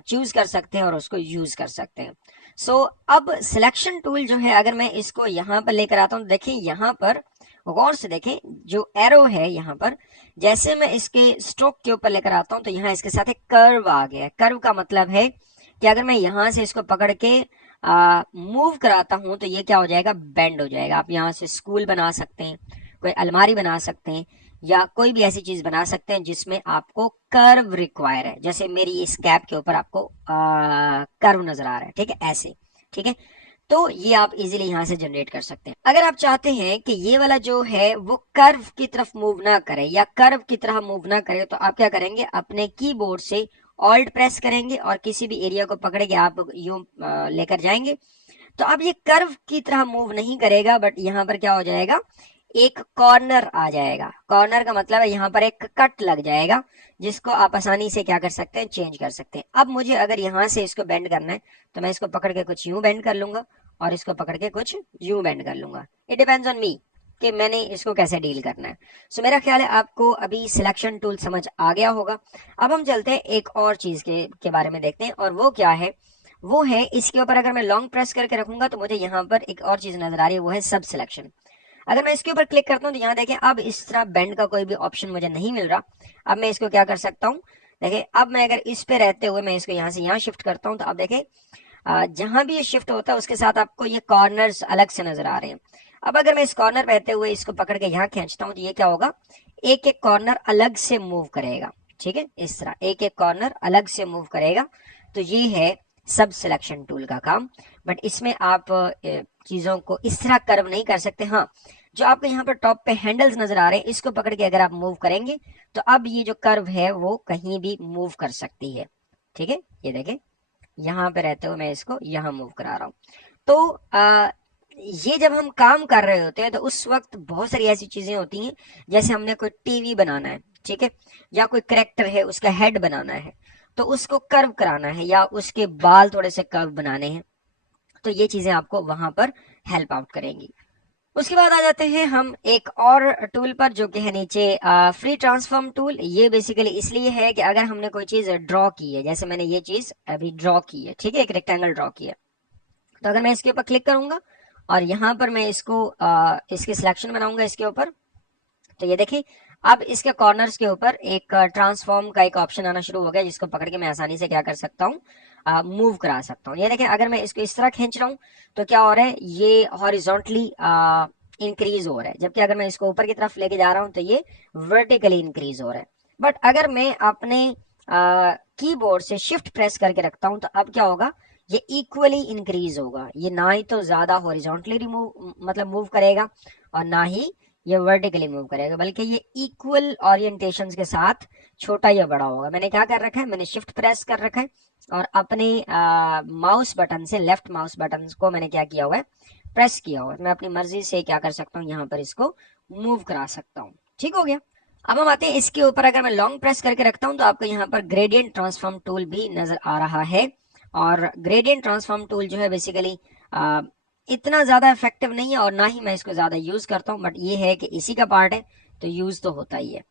चूज कर सकते हैं और उसको यूज कर सकते हैं। सो अब सिलेक्शन टूल जो है, अगर मैं इसको यहाँ पर लेकर आता हूँ, देखिए यहाँ पर गौर से देखें जो एरो है यहाँ पर, जैसे मैं इसके स्ट्रोक के ऊपर लेकर आता हूँ तो यहाँ इसके साथ एक कर्व आ गया है। कर्व का मतलब है कि अगर मैं यहाँ से इसको पकड़ के मूव कराता हूँ तो ये क्या हो जाएगा, बेंड हो जाएगा। आप यहाँ से स्कूल बना सकते हैं, कोई अलमारी बना सकते हैं, या कोई भी ऐसी चीज बना सकते हैं जिसमें आपको कर्व रिक्वायर है। जैसे मेरी इस कैप के ऊपर आपको कर्व नजर आ रहा है, ठीक है, ऐसे। ठीक है, तो ये आप इजीली यहाँ से जनरेट कर सकते हैं। अगर आप चाहते हैं कि ये वाला जो है वो कर्व की तरफ मूव ना करे या कर्व की तरह मूव ना करे, तो आप क्या करेंगे, अपने कीबोर्ड से ऑल्ट प्रेस करेंगे और किसी भी एरिया को पकड़ के आप यूं लेकर जाएंगे, तो अब ये कर्व की तरह मूव नहीं करेगा, बट यहाँ पर क्या हो जाएगा, एक कॉर्नर आ जाएगा। कॉर्नर का मतलब है यहाँ पर एक कट लग जाएगा, जिसको आप आसानी से क्या कर सकते हैं, चेंज कर सकते हैं। अब मुझे अगर यहाँ से इसको बेंड करना है तो मैं इसको पकड़ के कुछ यूं बेंड कर लूंगा और इसको पकड़ के कुछ यूं बेंड कर लूंगा। इट डिपेंड्स ऑन मी कि मैंने इसको कैसे डील करना है। सो मेरा ख्याल है आपको अभी सिलेक्शन टूल समझ आ गया होगा। अब हम चलते हैं एक और चीज के बारे में देखते हैं, और वो क्या है, वो है इसके ऊपर अगर मैं लॉन्ग प्रेस करके रखूंगा तो मुझे यहाँ पर एक और चीज नजर आ रही है, वो है सब सिलेक्शन। अगर मैं इसके ऊपर क्लिक करता हूँ तो यहाँ देखें अब इस तरह बेंड का कोई भी ऑप्शन मुझे नहीं मिल रहा। अब मैं इसको क्या कर सकता हूँ, देखिए अब मैं अगर इस पे रहते हुए मैं इसको यहाँ से यहाँ शिफ्ट करता हूँ, तो अब देखें जहां भी ये शिफ्ट होता है उसके साथ आपको ये कॉर्नर्स अलग से नजर आ रहे हैं। अब अगर मैं इस कॉर्नर पे रहते हुए इसको पकड़ के यहाँ खींचता हूँ तो ये क्या होगा, एक एक कॉर्नर अलग से मूव करेगा। ठीक है, इस तरह एक एक कॉर्नर अलग से मूव करेगा। तो ये है सब सिलेक्शन टूल का काम। बट इसमें आप चीजों को इस तरह कर्व नहीं कर सकते। हाँ, जो आपको यहाँ पर टॉप पे हैंडल्स नजर आ रहे हैं, इसको पकड़ के अगर आप मूव करेंगे तो अब ये जो कर्व है वो कहीं भी मूव कर सकती है। ठीक है, ये देखें यहाँ पे रहते हुए मैं इसको यहाँ मूव करा रहा हूँ। तो ये जब हम काम कर रहे होते हैं तो उस वक्त बहुत सारी ऐसी चीजें होती हैं, जैसे हमने कोई टीवी बनाना है, ठीक है, या कोई करेक्टर है उसका हेड बनाना है, तो उसको कर्व कराना है, या उसके बाल थोड़े से कर्व बनाने हैं, तो ये चीजें आपको वहां पर हेल्प आउट करेंगी। उसके बाद आ जाते हैं हम एक और टूल पर, जो कि है नीचे फ्री ट्रांसफॉर्म टूल। ये बेसिकली इसलिए है कि अगर हमने कोई चीज ड्रॉ की है, जैसे मैंने ये चीज अभी ड्रॉ की है, ठीक है, एक रेक्टेंगल ड्रॉ किया, तो अगर मैं इसके ऊपर क्लिक करूंगा और यहाँ पर मैं इसको इसकी सिलेक्शन बनाऊंगा इसके ऊपर, तो ये देखिए अब इसके कॉर्नर्स के ऊपर एक ट्रांसफॉर्म का एक ऑप्शन आना शुरू हो गया, जिसको पकड़ के मैं आसानी से क्या कर सकता हूँ, मूव करा सकता हूँ। ये देखें, अगर मैं इसको इस तरह खींच रहा हूँ तो क्या हो रहा है, ये हॉरिजॉन्टली इंक्रीज हो रहा है, जबकि अगर मैं इसको ऊपर की तरफ लेके जा रहा हूँ तो ये वर्टिकली इंक्रीज हो रहा है। बट अगर मैं अपने कीबोर्ड से शिफ्ट प्रेस करके रखता हूँ तो अब क्या होगा, ये इक्वली इंक्रीज होगा। ये ना ही तो ज्यादा हॉरिजॉन्टली रिमूव मतलब मूव करेगा और ना ही ये वर्टिकली मूव करेगा, बल्कि ये इक्वल ओरिएंटेशंस के साथ छोटा या बड़ा होगा। मैंने क्या कर रखा है, मैंने शिफ्ट प्रेस कर रखा है और अपने माउस बटन से, लेफ्ट माउस बटन को मैंने क्या किया हुआ है, प्रेस किया हुआ है। मैं अपनी मर्जी से क्या कर सकता हूँ, यहाँ पर इसको मूव करा सकता हूँ। ठीक हो गया। अब हम आते हैं इसके ऊपर, अगर मैं लॉन्ग प्रेस करके रखता हूं तो आपको यहाँ पर ग्रेडियंट ट्रांसफॉर्म टूल भी नजर आ रहा है। और ग्रेडियंट ट्रांसफॉर्म टूल जो है बेसिकली इतना ज्यादा इफेक्टिव नहीं है और ना ही मैं इसको ज्यादा यूज करता हूं, बट ये है कि इसी का पार्ट है तो यूज तो होता ही है।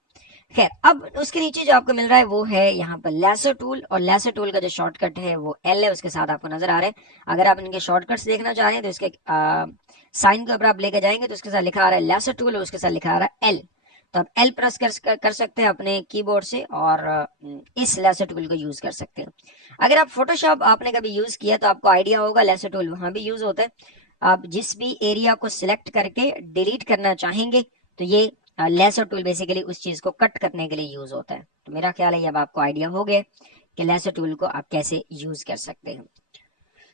खैर, अब उसके नीचे जो आपको मिल रहा है वो है यहाँ पर लैसो टूल, और लैसो टूल का जो शॉर्टकट है वो एल है, उसके साथ आपको नजर आ रहा है। अगर आप इनके शॉर्टकट्स देखना चाह रहे हैं तो इसके साइन के ऊपर आप लेके जाएंगे तो उसके साथ लिखा आ रहा है लैसो टूल और उसके साथ लिखा आ रहा है एल। तो आप एल प्रेस कर सकते हैं अपने कीबोर्ड से और इस लैसो टूल को यूज कर सकते हैं। अगर आप फोटोशॉप आपने कभी यूज किया तो आपको आइडिया होगा, लैसो टूल वहां भी यूज होता है। आप जिस भी एरिया को सिलेक्ट करके डिलीट करना चाहेंगे तो ये लेसर टूल बेसिकली उस चीज को कट करने के लिए यूज होता है। तो मेरा ख्याल है ये अब आपको आइडिया हो गया कि लेसर टूल को आप कैसे यूज कर सकते हैं।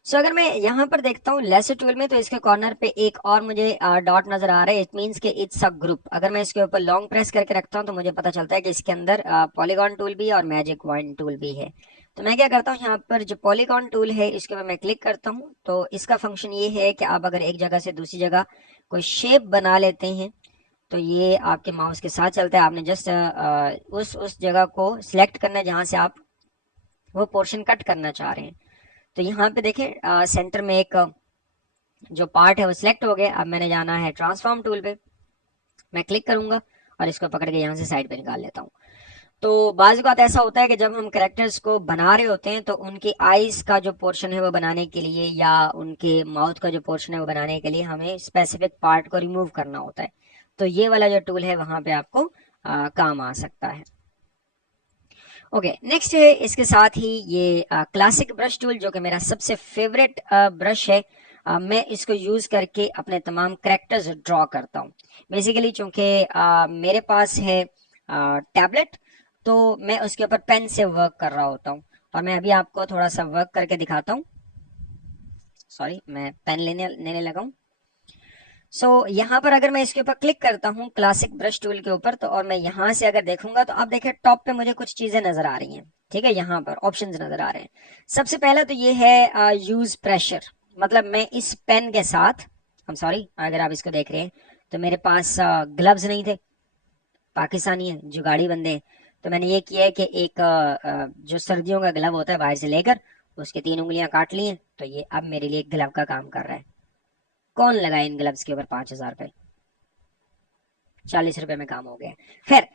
सो अगर मैं यहाँ पर देखता हूँ लेसर टूल में, तो इसके कॉर्नर पे एक और मुझे डॉट नजर आ रहा है। इट मीन्स कि इट्स अ ग्रुप। अगर मैं इसके ऊपर लॉन्ग प्रेस करके रखता हूँ तो मुझे पता चलता है कि इसके अंदर पॉलीगॉन टूल भी है और मैजिक पॉइंट टूल भी है। तो मैं क्या करता हूँ, यहाँ पर जो पॉलीगॉन टूल है इसके ऊपर मैं क्लिक करता हूँ। तो इसका फंक्शन ये है कि आप अगर एक जगह से दूसरी जगह कोई शेप बना लेते हैं तो ये आपके माउस के साथ चलता है। आपने जस्ट उस जगह को सिलेक्ट करना है जहां से आप वो पोर्शन कट करना चाह रहे हैं। तो यहाँ पे देखें सेंटर में एक जो पार्ट है वो सिलेक्ट हो गया। अब मैंने जाना है ट्रांसफॉर्म टूल पे, मैं क्लिक करूंगा और इसको पकड़ के यहाँ से साइड पे निकाल लेता हूँ। तो बाज़ बात ऐसा होता है कि जब हम करेक्टर्स को बना रहे होते हैं तो उनकी आईज का जो पोर्शन है वो बनाने के लिए या उनके माउथ का जो पोर्शन है वो बनाने के लिए हमें स्पेसिफिक पार्ट को रिमूव करना होता है। तो ये वाला जो टूल है वहां पे आपको काम आ सकता है। ओके, नेक्स्ट है इसके साथ ही ये क्लासिक ब्रश टूल, जो कि मेरा सबसे फेवरेट ब्रश है। मैं इसको यूज करके अपने तमाम करेक्टर्स ड्रॉ करता हूँ। बेसिकली चूंकि मेरे पास है टैबलेट, तो मैं उसके ऊपर पेन से वर्क कर रहा होता हूँ। और मैं अभी आपको थोड़ा सा वर्क करके दिखाता हूँ। सॉरी, मैं पेन लेने लगा हूँ। सो यहाँ पर अगर मैं इसके ऊपर क्लिक करता हूँ क्लासिक ब्रश टूल के ऊपर, तो और मैं यहाँ से अगर देखूंगा तो आप देखें टॉप पे मुझे कुछ चीजें नजर आ रही हैं। ठीक है, यहाँ पर ऑप्शंस नजर आ रहे हैं। सबसे पहला तो ये है यूज प्रेशर। मतलब मैं इस पेन के साथ, हम सॉरी अगर आप इसको देख रहे हैं तो मेरे पास ग्लव्स नहीं थे, पाकिस्तानी है जुगाड़ी बंदे हैं। तो मैंने ये किया है कि एक जो सर्दियों का ग्लव होता है बाहर से लेकर उसके 3 उंगलियां काट ली हैं, तो ये अब मेरे लिए ग्लव का काम कर रहा है। कौन लगाए इन ग्लव्स के ऊपर 5,000 रुपए, 40 रुपए में काम हो गया। खैर,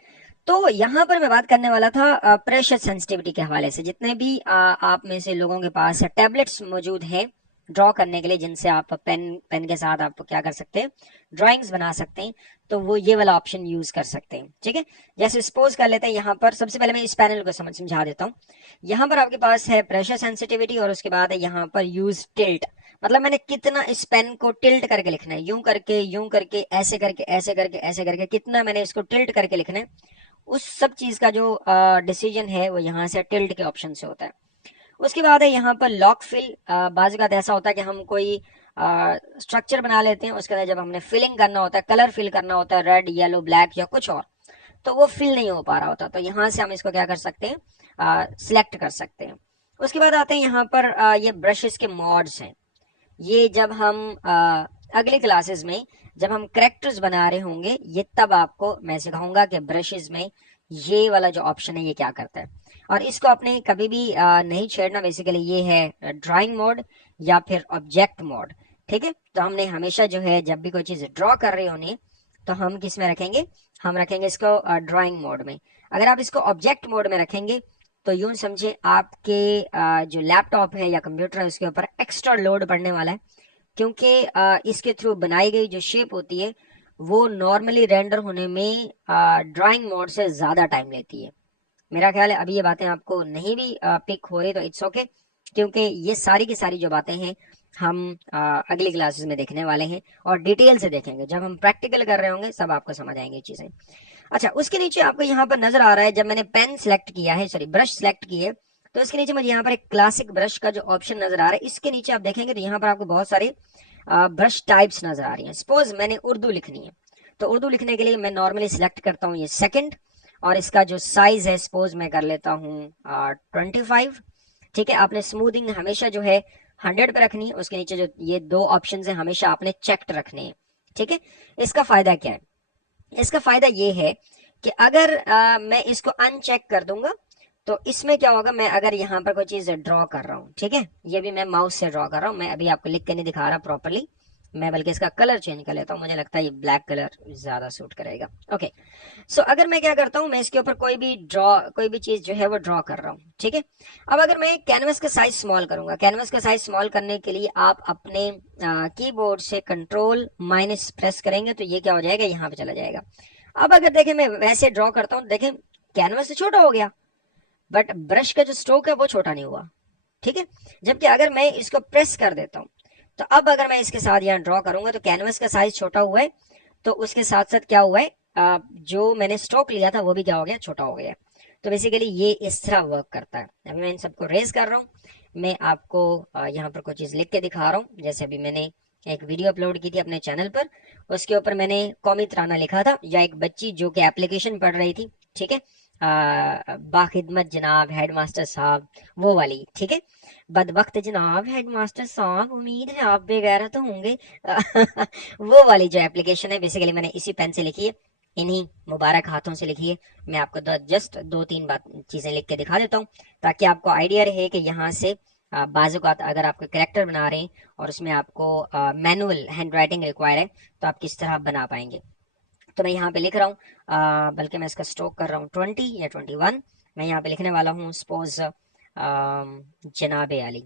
तो यहाँ पर मैं बात करने वाला था प्रेशर सेंसिटिविटी के हवाले से। जितने भी आप में से लोगों के पास टैबलेट्स मौजूद हैं ड्रॉ करने के लिए, जिनसे आप पेन के साथ आप क्या कर सकते हैं, ड्राइंग्स बना सकते हैं, तो वो ये वाला ऑप्शन यूज कर सकते हैं। ठीक है, जैसे सपोज कर लेते हैं यहाँ पर, सबसे पहले मैं इस पैनल को समझा देता हूँ। यहाँ पर आपके पास है प्रेशर सेंसिटिविटी और उसके बाद है यहाँ पर यूज टिल्ट। मतलब मैंने कितना इस पेन को टिल्ट करके लिखना है, यूं करके, ऐसे करके, ऐसे करके, ऐसे करके, कितना मैंने इसको टिल्ट करके लिखना है, उस सब चीज का जो डिसीजन है वो यहाँ से टिल्ट के ऑप्शन से होता है। उसके बाद है यहाँ पर लॉक फिल। बाजू का ऐसा होता है कि हम कोई स्ट्रक्चर बना लेते हैं, उसके बाद जब हमने फिलिंग करना होता है, कलर फिल करना होता है, रेड, येलो, ब्लैक या कुछ और, तो वो फिल नहीं हो पा रहा होता, तो यहाँ से हम इसको क्या कर सकते हैं, सिलेक्ट कर सकते हैं। उसके बाद आते हैं यहाँ पर ये ब्रशेस के मॉड्स हैं। ये जब हम अगले क्लासेस में जब हम करेक्टर्स बना रहे होंगे, ये तब आपको मैं सिखाऊंगा कि ब्रशेस में ये वाला जो ऑप्शन है ये क्या करता है। और इसको आपने कभी भी नहीं छेड़ना। बेसिकली ये है ड्राइंग मोड या फिर ऑब्जेक्ट मोड। ठीक है, तो हमने हमेशा जो है जब भी कोई चीज ड्रॉ कर रही होनी तो हम किस में रखेंगे, हम रखेंगे इसको ड्राइंग मोड में। अगर आप इसको ऑब्जेक्ट मोड में रखेंगे तो यूं समझे आपके जो लैपटॉप है या कंप्यूटर है उसके ऊपर एक्स्ट्रा लोड पड़ने वाला है, क्योंकि इसके थ्रू बनाई गई जो शेप होती है वो नॉर्मली रेंडर होने में ड्राइंग मोड से ज़्यादा टाइम लेती है। मेरा ख्याल है अभी ये बातें आपको नहीं भी पिक हो रही तो इट्स ओके, क्योंकि ये सारी की सारी जो बातें हैं हम अगली क्लासेस में देखने वाले हैं और डिटेल से देखेंगे। जब हम प्रैक्टिकल कर रहे होंगे सब आपको समझ आएंगी चीज़ें। अच्छा, उसके नीचे आपको यहाँ पर नजर आ रहा है, जब मैंने पेन सेलेक्ट किया है, सॉरी ब्रश सेलेक्ट की है, तो इसके नीचे मुझे यहाँ पर एक क्लासिक ब्रश का जो ऑप्शन नजर आ रहा है, इसके नीचे आप देखेंगे तो यहाँ पर आपको बहुत सारे ब्रश टाइप्स नजर आ रही हैं। सपोज मैंने उर्दू लिखनी है, तो उर्दू लिखने के लिए मैं नॉर्मली सिलेक्ट करता हूँ ये सेकंड, और इसका जो साइज है सपोज मैं कर लेता हूँ 25। ठीक है, आपने स्मूथिंग हमेशा जो है 100 पे रखनी है। उसके नीचे जो ये दो ऑप्शन है हमेशा आपने चेक्ड रखने हैं। ठीक है, इसका फायदा क्या है? इसका फायदा ये है कि अगर मैं इसको अनचेक कर दूंगा तो इसमें क्या होगा, मैं अगर यहाँ पर कोई चीज ड्रॉ कर रहा हूँ, ठीक है, ये भी मैं माउस से ड्रॉ कर रहा हूँ, मैं अभी आपको लिख के नहीं दिखा रहा प्रॉपरली, मैं बल्कि इसका कलर चेंज कर लेता हूँ, मुझे लगता है ये ब्लैक कलर ज्यादा सूट करेगा। ओके, सो अगर मैं क्या करता हूँ, मैं इसके ऊपर कोई भी चीज जो है वो ड्रॉ कर रहा हूँ। ठीक है, अब अगर मैं कैनवस का साइज स्मॉल करूंगा, कैनवस का साइज स्मॉल करने के लिए आप अपने कीबोर्ड से कंट्रोल माइनस प्रेस करेंगे तो ये क्या हो जाएगा, यहाँ पे चला जाएगा। अब अगर देखें मैं वैसे ड्रॉ करता हूँ, देखें कैनवस से छोटा हो गया, बट ब्रश का जो स्ट्रोक है वो छोटा नहीं हुआ। ठीक है, जबकि अगर मैं इसको प्रेस कर देता हूँ तो अब अगर मैं इसके साथ यहाँ ड्रॉ करूंगा तो कैनवस का साइज छोटा हुआ है, तो उसके साथ साथ क्या हुआ है, जो मैंने स्ट्रोक लिया था वो भी क्या हो गया, छोटा हो गया। तो बेसिकली ये इस तरह वर्क करता है। अभी मैं इन सबको रेज कर रहा हूँ, मैं आपको यहाँ पर कुछ चीज लिख के दिखा रहा हूँ। जैसे अभी मैंने एक वीडियो अपलोड की थी अपने चैनल पर, उसके ऊपर मैंने कौमी तराना लिखा था, या एक बच्ची जो कि एप्लीकेशन पढ़ रही थी, ठीक है, बाखिदमत जनाब हेडमास्टर साहब, वो वाली। ठीक है, बदबख्त जनाब हेडमास्टर साहब, उम्मीद है आप बेगैरत तो होंगे वो वाली जो एप्लीकेशन है बेसिकली मैंने इसी पेन से लिखी है, इन्हीं मुबारक हाथों से लिखी है। मैं आपको जस्ट दो तीन बात चीजें लिख के दिखा देता हूँ ताकि आपको आइडिया रहे कि यहाँ से बाजुकात अगर आपको कैरेक्टर बना रहे हैं और उसमें आपको मैनुअल हैंड राइटिंग रिक्वायर है तो आप किस तरह बना पाएंगे। तो मैं यहाँ पे लिख रहा हूँ, बल्कि मैं इसका स्ट्रोक कर रहा हूँ 20 या 21। मैं यहाँ पे लिखने वाला हूँ सपोज जनाब अली।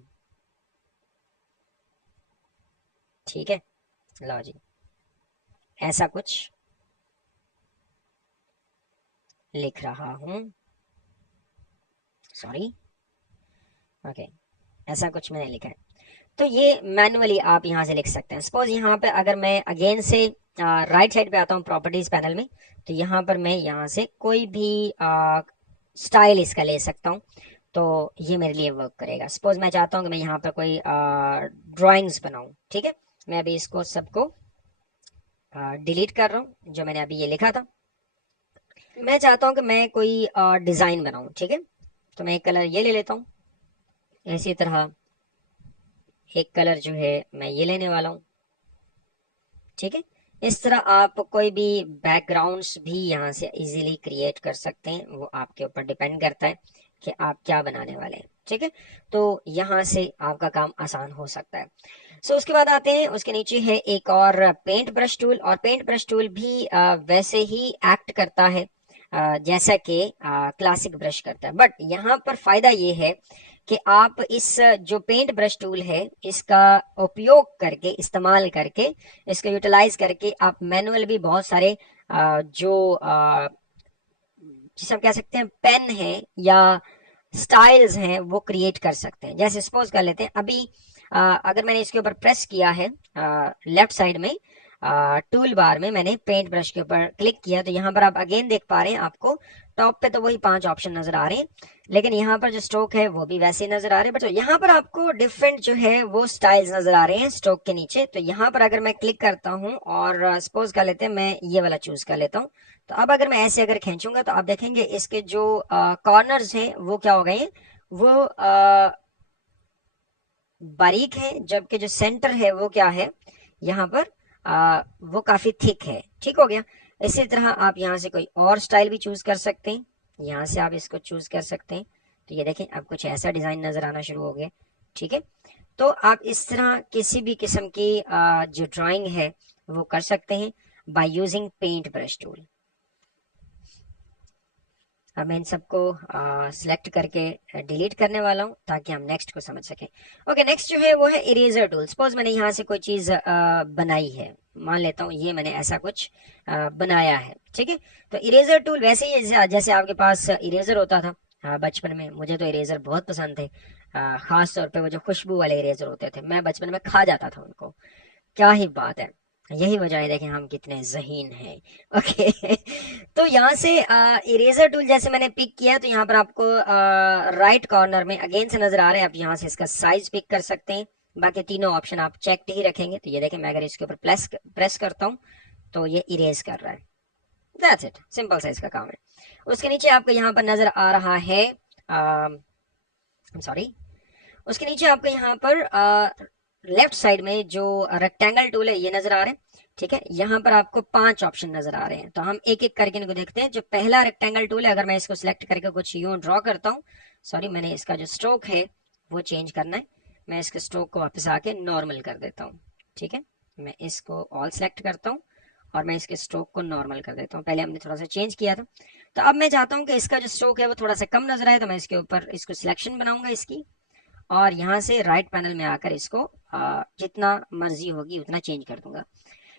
ठीक है, लो जी, ऐसा कुछ लिख रहा हूँ, सॉरी, ओके, ऐसा कुछ मैंने लिखा है। तो ये मैनुअली आप यहाँ से लिख सकते हैं। सपोज यहाँ पे अगर मैं अगेन से राइट साइड पे आता हूँ प्रॉपर्टीज पैनल में, तो यहाँ पर मैं यहाँ से कोई भी स्टाइल इसका ले सकता हूँ, तो ये मेरे लिए वर्क करेगा। सपोज मैं चाहता हूँ कि मैं यहाँ पर कोई ड्राइंग्स बनाऊँ। ठीक है, मैं अभी इसको सबको डिलीट कर रहा हूँ जो मैंने अभी ये लिखा था। मैं चाहता हूँ कि मैं कोई डिजाइन बनाऊँ। ठीक है, तो मैं एक कलर ये ले लेता हूँ, इसी तरह एक कलर जो है मैं ये लेने वाला हूँ। ठीक है, इस तरह आप कोई भी बैकग्राउंड्स भी यहाँ से इजीली क्रिएट कर सकते हैं, वो आपके ऊपर डिपेंड करता है कि आप क्या बनाने वाले हैं। ठीक है, तो यहाँ से आपका काम आसान हो सकता है। सो उसके बाद आते हैं, उसके नीचे है एक और पेंट ब्रश टूल, और पेंट ब्रश टूल भी वैसे ही एक्ट करता है जैसा कि क्लासिक ब्रश करता है, बट यहाँ पर फायदा ये है कि आप इस जो पेंट ब्रश टूल है इसका उपयोग करके, इस्तेमाल करके, इसको यूटिलाइज करके आप मैनुअल भी बहुत सारे जो जिसे हम कह सकते हैं पेन है या स्टाइल्स हैं वो क्रिएट कर सकते हैं। जैसे सपोज कर लेते हैं अभी अगर मैंने इसके ऊपर प्रेस किया है लेफ्ट साइड में टूल बार में, मैंने पेंट ब्रश के ऊपर क्लिक किया तो यहाँ पर आप अगेन देख पा रहे हैं, आपको टॉप पे तो वही 5 ऑप्शन नजर आ रहे हैं, लेकिन यहाँ पर जो स्ट्रोक है वो भी वैसे ही नजर आ रहे हैं, बट यहाँ पर आपको डिफरेंट जो है वो स्टाइल्स नजर आ रहे हैं स्ट्रोक के नीचे। तो यहाँ पर अगर मैं क्लिक करता हूँ और सपोज कर लेते हैं मैं ये वाला चूज कर लेता हूँ, तो अब अगर मैं ऐसे अगर खींचूंगा तो आप देखेंगे इसके जो कॉर्नर्स हैं वो क्या हो गए हैं, वो बारीक है, जबकि जो सेंटर है वो क्या है, यहाँ पर वो काफी थिक है। ठीक हो गया। इसी तरह आप यहाँ से कोई और स्टाइल भी चूज कर सकते हैं, यहाँ से आप इसको चूज कर सकते हैं, तो ये देखें अब कुछ ऐसा डिजाइन नजर आना शुरू हो गया। ठीक है, तो आप इस तरह किसी भी किस्म की जो ड्राइंग है वो कर सकते हैं by using paint brush tool. अब मैं इन सबको सिलेक्ट करके डिलीट करने वाला हूँ ताकि हम नेक्स्ट को समझ सकें। ओके, नेक्स्ट जो है वो है इरेजर टूल। सपोज मैंने यहाँ से कोई चीज बनाई है, मान लेता हूँ ये मैंने ऐसा कुछ बनाया है, ठीक है। तो इरेजर टूल वैसे ही जैसे आपके पास इरेजर होता था बचपन में, मुझे तो इरेजर बहुत पसंद थे, खास तौर पे वो जो खुशबू वाले इरेजर होते थे, मैं बचपन में खा जाता था उनको। क्या ही बात है, यही वजह है देखें हम कितने ज़हीन हैं। ओके तो यहाँ से इरेजर टूल जैसे मैंने पिक किया तो यहाँ पर आपको राइट कॉर्नर में अगेन से नजर आ रहे हैं, आप यहाँ से इसका साइज पिक कर सकते हैं। बाकी तीनों ऑप्शन आप चेक ही रखेंगे। तो ये देखें, मैं अगर इसके ऊपर प्रेस करता हूँ तो ये इरेज कर रहा है। दैट्स इट, सिंपल सा इसका काम है। उसके नीचे आपको यहाँ पर नजर आ रहा है, सॉरी, उसके नीचे आपको यहाँ पर लेफ्ट साइड में जो रेक्टेंगल टूल है ये नजर आ रहे हैं, ठीक है। यहाँ पर आपको 5 ऑप्शन नजर आ रहे हैं, तो हम एक एक करके इनको देखते हैं। जो पहला रेक्टेंगल टूल है, अगर मैं इसको सिलेक्ट करके कुछ यूं ड्रॉ करता हूँ, सॉरी मैंने इसका जो स्ट्रोक है वो चेंज करना है, मैं इसके स्ट्रोक को वापस आके नॉर्मल कर देता हूँ, ठीक है। मैं इसको ऑल सेलेक्ट करता हूँ और मैं इसके स्ट्रोक को नॉर्मल कर देता हूँ। पहले हमने थोड़ा सा चेंज किया था, तो अब मैं चाहता हूँ कि इसका जो स्ट्रोक है वो थोड़ा सा कम नजर आए, तो मैं इसके ऊपर इसको सिलेक्शन बनाऊंगा इसकी, और यहाँ से राइट पैनल में आकर इसको जितना मर्जी होगी उतना चेंज कर दूंगा।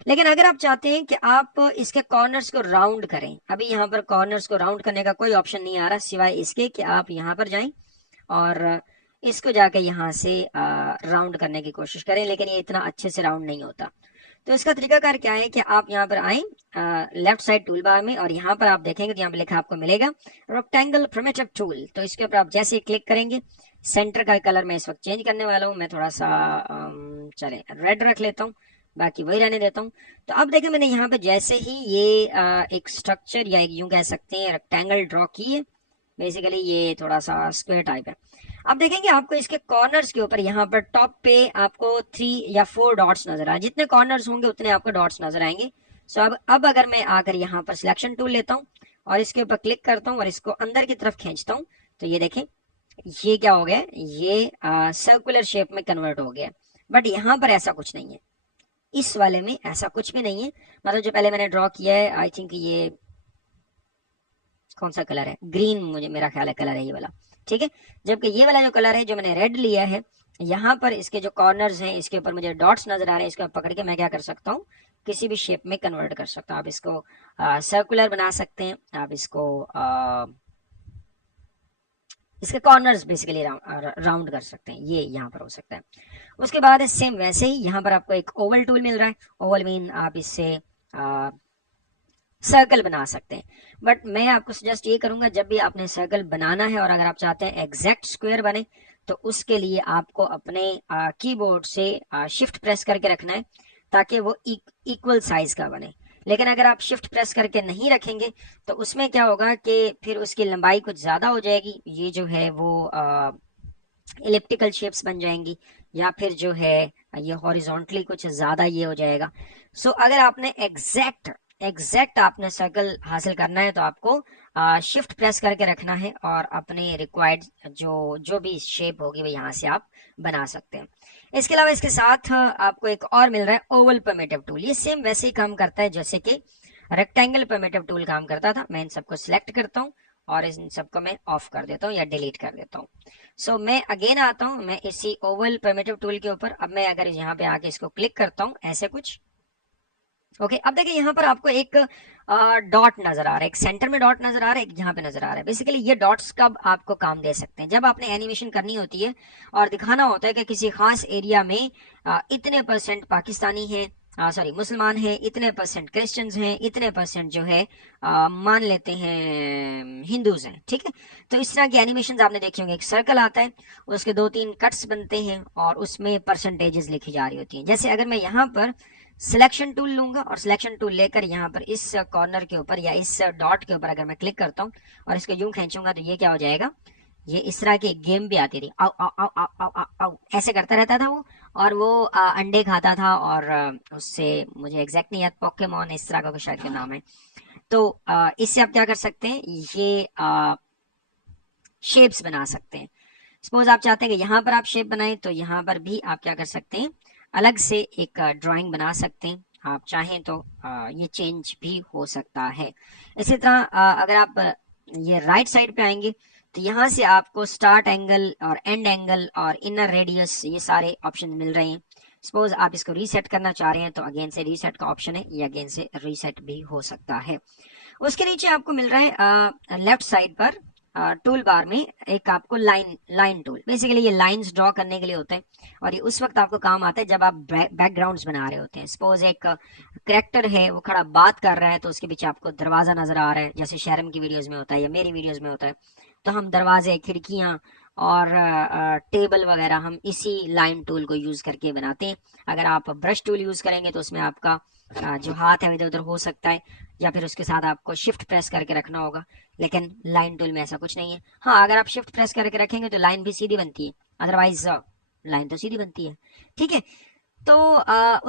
लेकिन अगर आप चाहते हैं कि आप इसके कॉर्नर्स को राउंड करें, अभी यहाँ पर कॉर्नर्स को राउंड करने का कोई ऑप्शन नहीं आ रहा सिवाय इसके कि आप यहाँ पर जाएं और इसको जाके यहाँ से राउंड करने की कोशिश करें, लेकिन ये इतना अच्छे से राउंड नहीं होता। तो इसका तरीकाकार क्या है कि आप यहाँ पर आए लेफ्ट साइड टूल बार में, और यहाँ पर आप देखेंगे तो यहाँ पर लिखा आपको मिलेगा रेक्टेंगल प्रिमिटिव टूल। तो इसके ऊपर आप जैसे ही क्लिक करेंगे, सेंटर का कलर मैं इस वक्त चेंज करने वाला हूँ, मैं थोड़ा सा चले रेड रख लेता हूँ, बाकी वही रहने देता हूँ। तो अब देखें, मैंने यहाँ पे जैसे ही ये एक स्ट्रक्चर या एक यूं कह सकते हैं रेक्टेंगल ड्रॉ की है, बेसिकली ये थोड़ा सा स्क्वायर टाइप है। अब देखेंगे आपको इसके कॉर्नर्स के ऊपर यहाँ पर टॉप पे आपको 3 या 4 डॉट्स नजर आए, जितने कॉर्नर्स होंगे उतने आपको डॉट्स नजर आएंगे। सो अब अगर मैं आकर यहाँ पर सिलेक्शन टूल लेता हूँ और इसके ऊपर क्लिक करता हूँ और इसको अंदर की तरफ खींचता हूँ, तो ये देखें ये क्या हो गया, ये सर्कुलर शेप में कन्वर्ट हो गया। बट यहाँ पर ऐसा कुछ नहीं है, इस वाले में ऐसा कुछ भी नहीं है। मतलब जो पहले मैंने ड्रॉ किया है, आई थिंक ये कौन सा कलर है, ग्रीन, मुझे मेरा ख्याल है कलर है ये वाला, ठीक है। जबकि ये वाला जो कलर है जो मैंने रेड लिया है, यहाँ पर इसके जो कॉर्नर्स हैं इसके ऊपर मुझे डॉट्स नजर आ रहे हैं, इसको पकड़ के मैं क्या कर सकता हूँ, किसी भी शेप में कन्वर्ट कर सकता हूँ। आप इसको सर्कुलर बना सकते हैं, आप इसको इसके कॉर्नर्स बेसिकली राउंड कर सकते हैं, ये यहाँ पर हो सकता है। उसके बाद सेम वैसे ही यहाँ पर आपको एक ओवल टूल मिल रहा है। ओवल मीन आप इससे सर्कल बना सकते हैं, बट मैं आपको सजेस्ट ये करूंगा जब भी आपने सर्कल बनाना है और अगर आप चाहते हैं एग्जैक्ट स्क्वायर बने, तो उसके लिए आपको अपने कीबोर्ड से शिफ्ट प्रेस करके रखना है ताकि वो इक्वल साइज का बने। लेकिन अगर आप शिफ्ट प्रेस करके नहीं रखेंगे तो उसमें क्या होगा कि फिर उसकी लंबाई कुछ ज्यादा हो जाएगी, ये जो है वो इलिप्टिकल शेप्स बन जाएंगी, या फिर जो है ये हॉरिजॉन्टली कुछ ज्यादा ये हो जाएगा। सो अगर आपने एग्जैक्ट आपने सर्कल हासिल करना है तो आपको शिफ्ट प्रेस करके रखना है और अपने रिक्वायर्ड जो जो भी शेप होगी वो यहाँ से आप बना सकते हैं। इसके अलावा इसके साथ आपको एक और मिल रहा है ओवल परमिटिव टूल। ये सेम वैसे ही काम करता है जैसे कि रेक्टेंगल परमिटिव टूल काम करता था। मैं इन सबको सिलेक्ट करता हूँ और इन सबको मैं ऑफ कर देता हूँ या डिलीट कर देता हूँ। सो मैं अगेन आता हूँ, मैं इसी ओवल परमिटिव टूल के ऊपर, अब मैं अगर यहाँ पे आके इसको क्लिक करता हूँ ऐसे कुछ, ओके। अब देखिए यहाँ पर आपको एक डॉट नजर आ रहा है, एक सेंटर में डॉट नजर आ रहा है, एक यहाँ पे नजर आ रहा है। बेसिकली ये डॉट्स कब आपको काम दे सकते हैं, जब आपने एनिमेशन करनी होती है और दिखाना होता है कि किसी खास एरिया में इतने % पाकिस्तानी हैं, सॉरी मुसलमान हैं, इतने % क्रिश्चियंस हैं, इतने % जो है मान लेते हैं हिंदूज हैं, ठीक है। तो इस तरह की एनिमेशन आपने देखी होंगी, एक सर्कल आता है, उसके 2-3 कट्स बनते हैं और उसमें परसेंटेजेस लिखी जा रही होती हैं। जैसे अगर मैं यहाँ पर सिलेक्शन टूल लूंगा और सिलेक्शन टूल लेकर यहाँ पर इस कॉर्नर के ऊपर या इस डॉट के ऊपर अगर मैं क्लिक करता हूँ और इसको यूं खींचूंगा तो ये क्या हो जाएगा, ये इस तरह की गेम भी आती थी, आओ आओ आओ आओ आओ आओ आओ ऐसे करता रहता था वो, और वो अंडे खाता था और उससे मुझे एग्जैक्ट नहीं याद, पोकेमॉन इस तरह का कुछ शायद का नाम है। तो इससे आप क्या कर सकते हैं, ये शेप्स बना सकते हैं। सपोज आप चाहते हैं कि यहाँ पर आप शेप बनाएं तो यहाँ पर भी आप क्या कर सकते हैं, अलग से एक ड्राइंग बना सकते हैं। आप चाहें तो ये चेंज भी हो सकता है। इसी तरह अगर आप ये राइट साइड पे आएंगे तो यहाँ से आपको स्टार्ट एंगल और एंड एंगल और इनर रेडियस ये सारे ऑप्शन मिल रहे हैं। सपोज आप इसको रीसेट करना चाह रहे हैं तो अगेन से रीसेट का ऑप्शन है, ये अगेन से रीसेट भी हो सकता है। उसके नीचे आपको मिल रहा है लेफ्ट साइड पर टूल बार में एक आपको लाइन टूल, बेसिकली ये लाइंस ड्रॉ करने के लिए होते हैं और ये उस वक्त आपको काम आता है जब आप बैकग्राउंड्स बना रहे होते हैं। सपोज एक करेक्टर है वो खड़ा बात कर रहा है तो उसके पीछे आपको दरवाजा नजर आ रहा है, जैसे शर्म की वीडियोस में होता है या मेरी वीडियोस में होता है, तो हम दरवाजे, खिड़कियां और टेबल वगैरह हम इसी लाइन टूल को यूज करके बनाते हैं। अगर आप ब्रश टूल यूज करेंगे तो उसमें आपका जो हाथ है इधर उधर हो सकता है या फिर उसके साथ आपको शिफ्ट प्रेस करके रखना होगा, लेकिन लाइन टूल में ऐसा कुछ नहीं है। हाँ, अगर आप शिफ्ट प्रेस करके रखेंगे तो लाइन भी सीधी बनती है, अदरवाइज लाइन तो सीधी बनती है। ठीक है, तो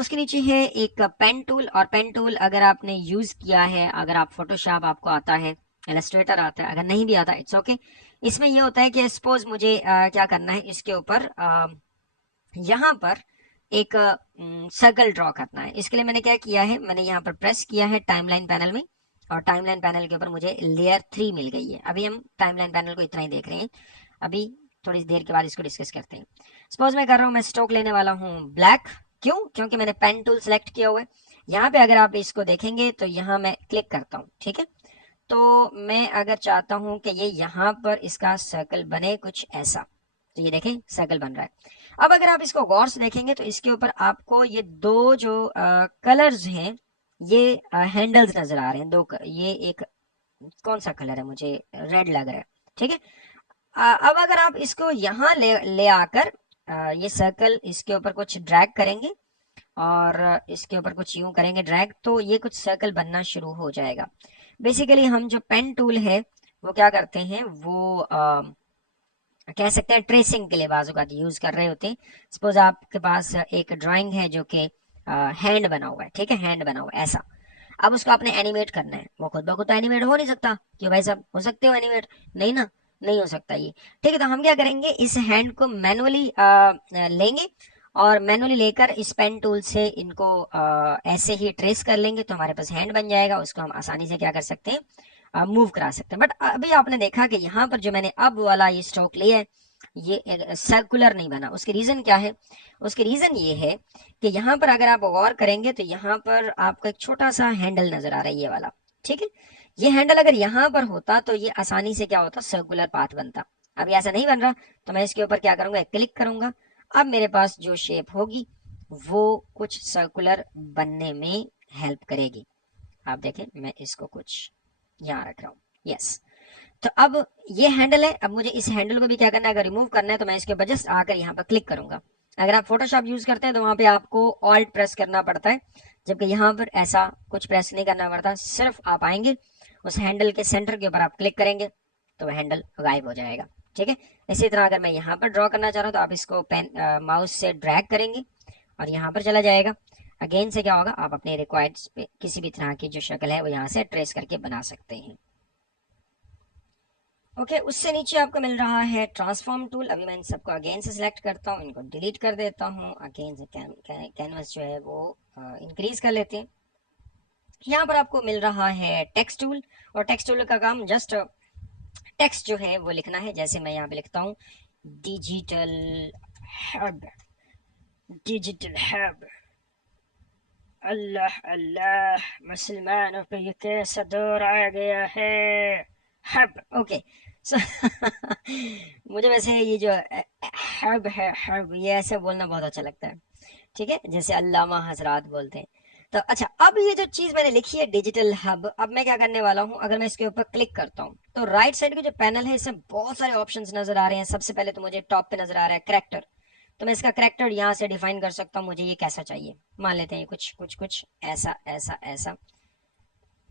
उसके नीचे है एक पेन टूल, और पेन टूल अगर आपने यूज किया है, अगर आप फोटोशॉप आपको आता है, इलस्ट्रेटर आता है, अगर नहीं भी आता इट्स ओके। इसमें ये होता है कि सपोज मुझे क्या करना है, इसके ऊपर यहाँ पर एक सर्कल ड्रॉ करना है। इसके लिए मैंने क्या किया है, मैंने यहाँ पर प्रेस किया है टाइमलाइन पैनल में, और टाइमलाइन पैनल के ऊपर मुझे लेयर 3 मिल गई है। अभी हम टाइमलाइन पैनल को इतना ही देख रहे हैं, अभी थोड़ी देर के बाद इसको डिस्कस करते हैं। सपोज मैं कर रहा हूँ, मैं स्ट्रोक लेने वाला हूँ ब्लैक, क्यों? क्योंकि मैंने पेन टूल सेलेक्ट किया हुआ है। यहाँ पे अगर आप इसको देखेंगे तो यहाँ मैं क्लिक करता हूँ, ठीक है, तो मैं अगर चाहता हूँ कि ये यहाँ पर इसका सर्कल बने कुछ ऐसा, तो ये देखें सर्कल बन रहा है। अब अगर आप इसको गौर से देखेंगे तो इसके ऊपर आपको ये दो जो कलर्स हैं, ये हैंडल्स नजर आ रहे हैं, ये एक कौन सा कलर है, मुझे रेड लग रहा है, ठीक है। अब अगर आप इसको यहाँ ले आकर ये सर्कल इसके ऊपर कुछ ड्रैग करेंगे और इसके ऊपर कुछ यूं करेंगे ड्रैग, तो ये कुछ सर्कल बनना शुरू हो जाएगा। बेसिकली हम जो पेन टूल है वो क्या करते हैं, वो कह सकते हैं ट्रेसिंग के लिए बाजू का यूज कर रहे होते हैं। सपोज आपके पास एक ड्राइंग है जो कि हैंड बना हुआ है, ठीक है, हैंड बना हुआ है ऐसा। अब उसको आपने एनिमेट करना है, वो खुद ब खुद तो एनिमेट हो नहीं सकता, क्यों भाई साहब, हो सकते हो एनिमेट? नहीं ना, नहीं हो सकता ये। ठीक है, तो हम क्या करेंगे, इस हैंड को मैनुअली लेंगे और मैनुअली लेकर इस पेन टूल से इनको ऐसे ही ट्रेस कर लेंगे तो हमारे पास हैंड बन जाएगा। उसको हम आसानी से क्या कर सकते हैं, मूव करा सकते हैं। बट अभी आपने देखा कि यहाँ पर जो मैंने अब वाला ये स्ट्रोक लिया है ये सर्कुलर नहीं बना। उसके रीजन क्या है? उसके रीजन ये है कि यहाँ पर अगर आप गौर करेंगे तो यहाँ पर आपको एक छोटा सा हैंडल नजर आ रहा है, ये वाला, ठीक है। ये हैंडल अगर यहाँ पर होता तो ये आसानी से क्या होता, सर्कुलर पाथ बनता। अभी ऐसा नहीं बन रहा, तो मैं इसके ऊपर क्या करूंगा, क्लिक करूंगा। अब मेरे पास जो शेप होगी वो कुछ सर्कुलर बनने में हेल्प करेगी। आप देखें, मैं इसको कुछ यहाँ रख रहा हूँ, यस। तो अब ये हैंडल है, अब मुझे इस हैंडल को भी क्या करना है, अगर रिमूव करना है तो मैं इसके ऊपर जस्ट आकर यहाँ पर क्लिक करूंगा। अगर आप फोटोशॉप यूज करते हैं तो वहां पे आपको ऑल्ट प्रेस करना पड़ता है, जबकि यहाँ पर ऐसा कुछ प्रेस नहीं करना पड़ता। सिर्फ आप आएंगे उस हैंडल के सेंटर के ऊपर आप क्लिक करेंगे तो वह हैंडल गायब हो जाएगा, ठीक है। इसी तरह अगर मैं यहाँ पर ड्रॉ करना चाह रहा हूँ तो आप इसको पेन माउस से ड्रैग करेंगे और यहाँ पर चला जाएगा। अगेन से क्या होगा, आप अपने रिक्वायर्ड पे किसी भी तरह की जो शक्ल है वो यहाँ से ट्रेस करके बना सकते हैं। ओके, उससे नीचे आपको मिल रहा है ट्रांसफॉर्म टूल। अभी मैं इन सबको अगेन से सिलेक्ट करता हूँ, इनको डिलीट कर देता हूँ। अगेन से कैनवस जो है वो इंक्रीज कर लेते हैं। यहाँ पर आपको मिल रहा है टेक्स्ट टूल, और टेक्स्ट टूल का काम जस्ट टेक्स्ट जो है वो लिखना है। जैसे मैं यहाँ पे लिखता हूँ डिजिटल हब, डिजिटल हब, अल्लाह अल्लाह, मुसलमानों पे ये कैसा दौर आ गया है, हब। ओके, सो मुझे वैसे ये जो हब है, हब, ये ऐसे बोलना बहुत अच्छा लगता है, ठीक है, जैसे अल्लामा हजरात बोलते हैं। तो अच्छा, अब ये जो चीज मैंने लिखी है डिजिटल हब, अब मैं क्या करने वाला हूँ, अगर मैं इसके ऊपर क्लिक करता हूँ तो राइट साइड के जो पैनल है इसमें बहुत सारे ऑप्शंस नजर आ रहे हैं। सबसे पहले तो मुझे टॉप पे नजर आ रहा है करेक्टर, तो मैं इसका करेक्टर यहाँ से डिफाइन कर सकता हूँ, मुझे ये कैसा चाहिए। मान लेते हैं कुछ कुछ कुछ ऐसा ऐसा ऐसा,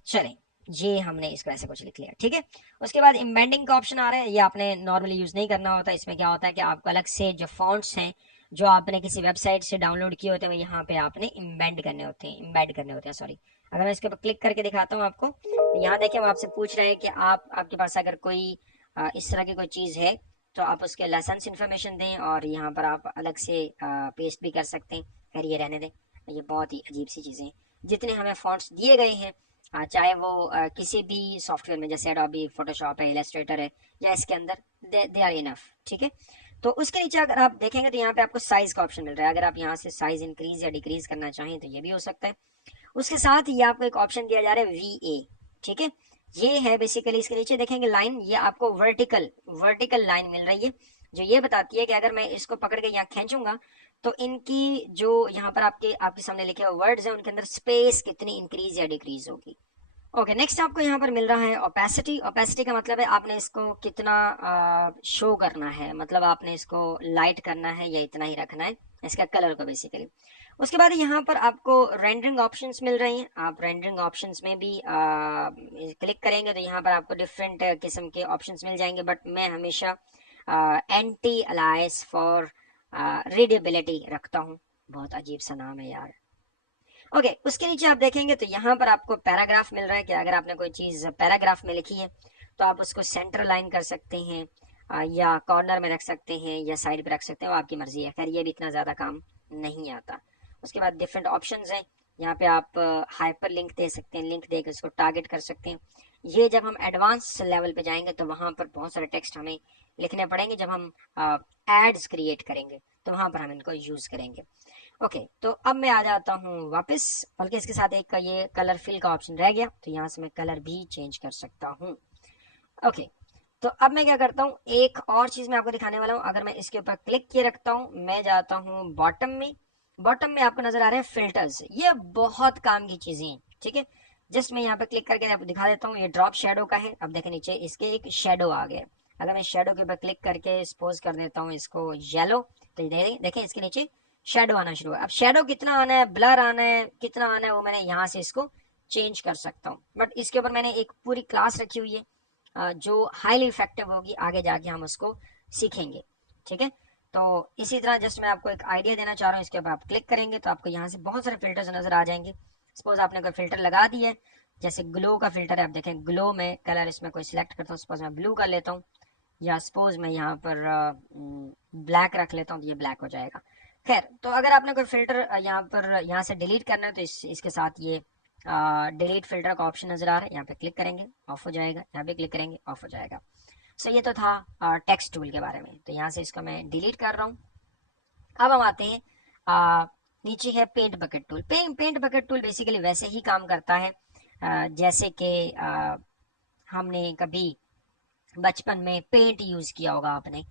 चलें, ये हमने इसको ऐसे कुछ लिख लिया, ठीक है। उसके बाद इम्बेडिंग का ऑप्शन आ रहा है, ये आपने नॉर्मली यूज नहीं करना होता। इसमें क्या होता है कि आपको अलग से जो फॉन्ट्स हैं जो आपने किसी वेबसाइट से डाउनलोड किए होते हैं वो यहाँ पे आपने इम्बेड करने होते हैं, सॉरी। अगर मैं इसके ऊपर क्लिक करके दिखाता हूँ आपको, तो यहाँ देखिए वो आपसे पूछ रहे हैं कि आपके पास अगर कोई इस तरह की कोई चीज है तो आप उसके लाइसेंस इन्फॉर्मेशन दें, और यहाँ पर आप अलग से पेस्ट भी कर सकते हैं। खैर ये रहने दें, ये बहुत ही अजीब सी चीजें हैं। जितने हमें फॉन्ट्स दिए गए हैं चाहे वो किसी भी सॉफ्टवेयर में, जैसे एडोबी फोटोशॉप है, इलस्ट्रेटर है, या इसके अंदर, दे आर इनफ। ठीक है, तो उसके नीचे अगर आप देखेंगे तो यहाँ पे आपको साइज का ऑप्शन मिल रहा है। अगर आप यहाँ से साइज इंक्रीज या डिक्रीज करना चाहें तो ये भी हो सकता है। उसके साथ ये आपको एक ऑप्शन दिया जा रहा है VA। ठीक है, ये है बेसिकली, इसके नीचे देखेंगे लाइन, ये आपको वर्टिकल वर्टिकल लाइन मिल रही है, जो ये बताती है कि अगर मैं इसको पकड़ के यहाँ खींचूंगा तो इनकी जो यहाँ पर आपके सामने लिखे हुए वर्ड्स हैं उनके अंदर स्पेस कितनी इंक्रीज या डिक्रीज होगी। ओके, नेक्स्ट आपको यहाँ पर मिल रहा है ओपेसिटी। ओपेसिटी का मतलब है आपने इसको कितना शो करना है, मतलब आपने इसको लाइट करना है या इतना ही रखना है, इसका कलर को बेसिकली। उसके बाद यहाँ पर आपको रेंडरिंग ऑप्शंस मिल रही हैं। आप रेंडरिंग ऑप्शंस में भी क्लिक करेंगे तो यहाँ पर आपको डिफरेंट किस्म के ऑप्शंस मिल जाएंगे, बट मैं हमेशा एंटी अलाइस फॉर रीडेबिलिटी रखता हूँ। बहुत अजीब सा नाम है यार। ओके, उसके नीचे आप देखेंगे तो यहाँ पर आपको पैराग्राफ मिल रहा है कि अगर आपने कोई चीज पैराग्राफ में लिखी है तो आप उसको सेंटर लाइन कर सकते हैं, या कॉर्नर में रख सकते हैं, या साइड पे रख सकते हैं, वो आपकी मर्जी है। खैर ये भी इतना ज्यादा काम नहीं आता। उसके बाद डिफरेंट ऑप्शंस हैं, यहाँ पे आप हाइपर लिंक दे सकते हैं, लिंक देकर उसको टारगेट कर सकते हैं। ये जब हम एडवांस लेवल पे जाएंगे तो वहां पर बहुत सारे टेक्स्ट हमें लिखने पड़ेंगे। जब हम एड्स क्रिएट करेंगे तो वहां पर हम इनको यूज करेंगे। ओके, तो अब मैं आ जाता हूँ वापस, बल्कि इसके साथ एक का ये कलर फिल का ऑप्शन रह गया, तो यहाँ से मैं कलर भी चेंज कर सकता हूँ। ओके, तो अब मैं क्या करता हूँ, एक और चीज मैं आपको दिखाने वाला हूँ। अगर मैं इसके ऊपर क्लिक किए रखता हूँ, मैं जाता हूँ बॉटम में। बॉटम में आपको नजर आ रहे हैं फिल्टर्स, ये बहुत काम की चीजें हैं। ठीक है, जस्ट मैं यहाँ पे क्लिक करके आपको दिखा देता हूँ। ये ड्रॉप शेडो का है। अब देखें नीचे इसके एक शेडो आ गया। अगर मैं शेडो के ऊपर क्लिक करके सपोज कर देता हूँ इसको येलो, तो देखें इसके नीचे शेडो आना शुरू है। अब शेडो कितना आना है, ब्लर आना है, कितना आना है, वो मैंने यहाँ से इसको चेंज कर सकता हूँ। बट इसके ऊपर मैंने एक पूरी क्लास रखी हुई है जो हाईली इफेक्टिव होगी, आगे जाके हम उसको सीखेंगे। ठीक है, तो इसी तरह जस्ट मैं आपको एक आइडिया देना चाह रहा हूँ। इसके ऊपर आप क्लिक करेंगे तो आपको यहाँ से बहुत सारे फिल्टर्स नजर आ जाएंगे। सपोज आपने कोई फिल्टर लगा दिया है, जैसे ग्लो का फिल्टर है। आप देखें ग्लो में कलर इसमें कोई सिलेक्ट करता हूँ, सपोज मैं ब्लू कर लेता हूँ, या सपोज मैं यहाँ पर ब्लैक रख लेता हूँ, तो ये ब्लैक हो जाएगा। खैर, तो अगर आपने कोई फिल्टर यहाँ से डिलीट करना है तो इसके साथ ये डिलीट फिल्टर का ऑप्शन नजर आ रहा है। यहाँ पे क्लिक करेंगे ऑफ हो जाएगा, यहाँ पे क्लिक करेंगे ऑफ हो जाएगा। सो ये तो था टेक्स्ट टूल के बारे में। तो यहाँ से इसको मैं डिलीट कर रहा हूँ। अब हम आते हैं नीचे है paint bucket tool. Paint bucket tool basically वैसे ही काम करता है जैसे कि हमने कभी बचपन में पेंट यूज किया होगा आपने,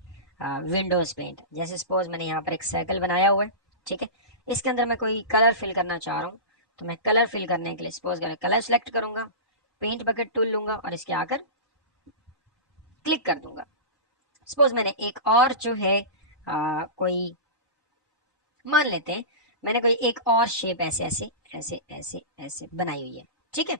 विंडोज पेंट। जैसे सपोज मैंने यहाँ पर एक सर्कल बनाया हुआ है। ठीक है, इसके अंदर मैं कोई कलर फिल करना चाह रहा हूँ, तो मैं कलर फिल करने के लिए सपोज कलर सेलेक्ट करूंगा, पेंट बकेट टूल लूंगा और इसके आकर क्लिक कर दूंगा। सपोज मैंने एक और जो है कोई, मान लेते हैं मैंने कोई एक और शेप ऐसे ऐसे ऐसे ऐसे ऐसे बनाई हुई है। ठीक है,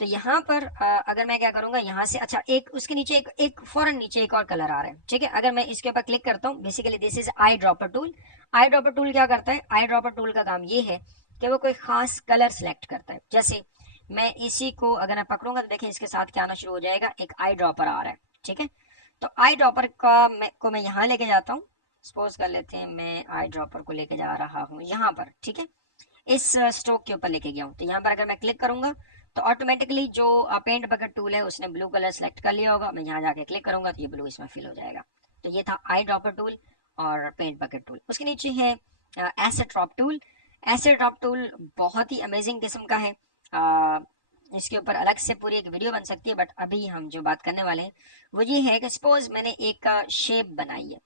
तो यहाँ पर अगर मैं क्या करूंगा, यहाँ से अच्छा एक उसके नीचे एक फौरन नीचे एक और कलर आ रहा है। ठीक है, अगर मैं इसके ऊपर क्लिक करता हूँ, basically this is eye dropper tool. Eye dropper tool क्या करता है, आई ड्रॉपर टूल का काम ये है कि वो कोई खास कलर सेलेक्ट करता है। जैसे मैं इसी को अगर मैं पकड़ूंगा तो देखिए इसके साथ क्या आना शुरू हो जाएगा, एक आई ड्रॉपर आ रहा है। ठीक है, तो आई ड्रॉपर को मैं यहाँ लेके जाता हूँ। सपोज कर लेते हैं मैं आई ड्रॉपर को लेके जा रहा हूँ यहाँ पर। ठीक है, इस स्ट्रोक के ऊपर लेके गया हूँ, तो यहाँ पर अगर मैं क्लिक करूंगा तो ऑटोमेटिकली जो पेंट बकेट टूल है उसने ब्लू कलर सेलेक्ट कर लिया होगा। मैं यहाँ जाके क्लिक करूंगा तो ये ब्लू इसमें फिल हो जाएगा। तो ये था आई ड्रॉपर टूल और पेंट बकेट टूल। उसके नीचे है asset drop tool. Asset drop tool बहुत ही अमेजिंग किस्म का है। इसके ऊपर अलग से पूरी एक वीडियो बन सकती है, बट अभी हम जो बात करने वाले हैं वो ये है कि सपोज मैंने एक शेप बनाई है।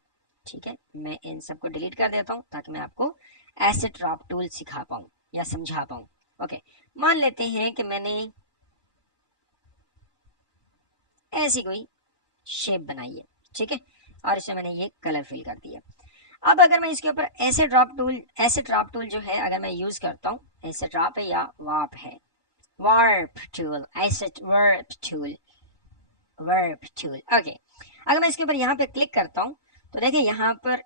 ठीक है, मैं इन सबको डिलीट कर देता हूँ ताकि मैं आपको एसेट ड्रॉप टूल सिखा पाऊँ या समझा पाऊँ। ओके, मान लेते हैं कि मैंने ऐसी कोई शेप बनाई है। ठीक है, और इसमें मैंने ये कलर फिल कर दिया। अब अगर मैं इसके ऊपर एसेट ड्रॉप टूल जो है अगर मैं यूज करता हूँ, एसेट ड्रॉप है या वार्प है, warp tool, asset warp tool, warp tool. Okay, अगर मैं इसके ऊपर यहाँ पे क्लिक करता हूँ तो देखिए यहाँ पर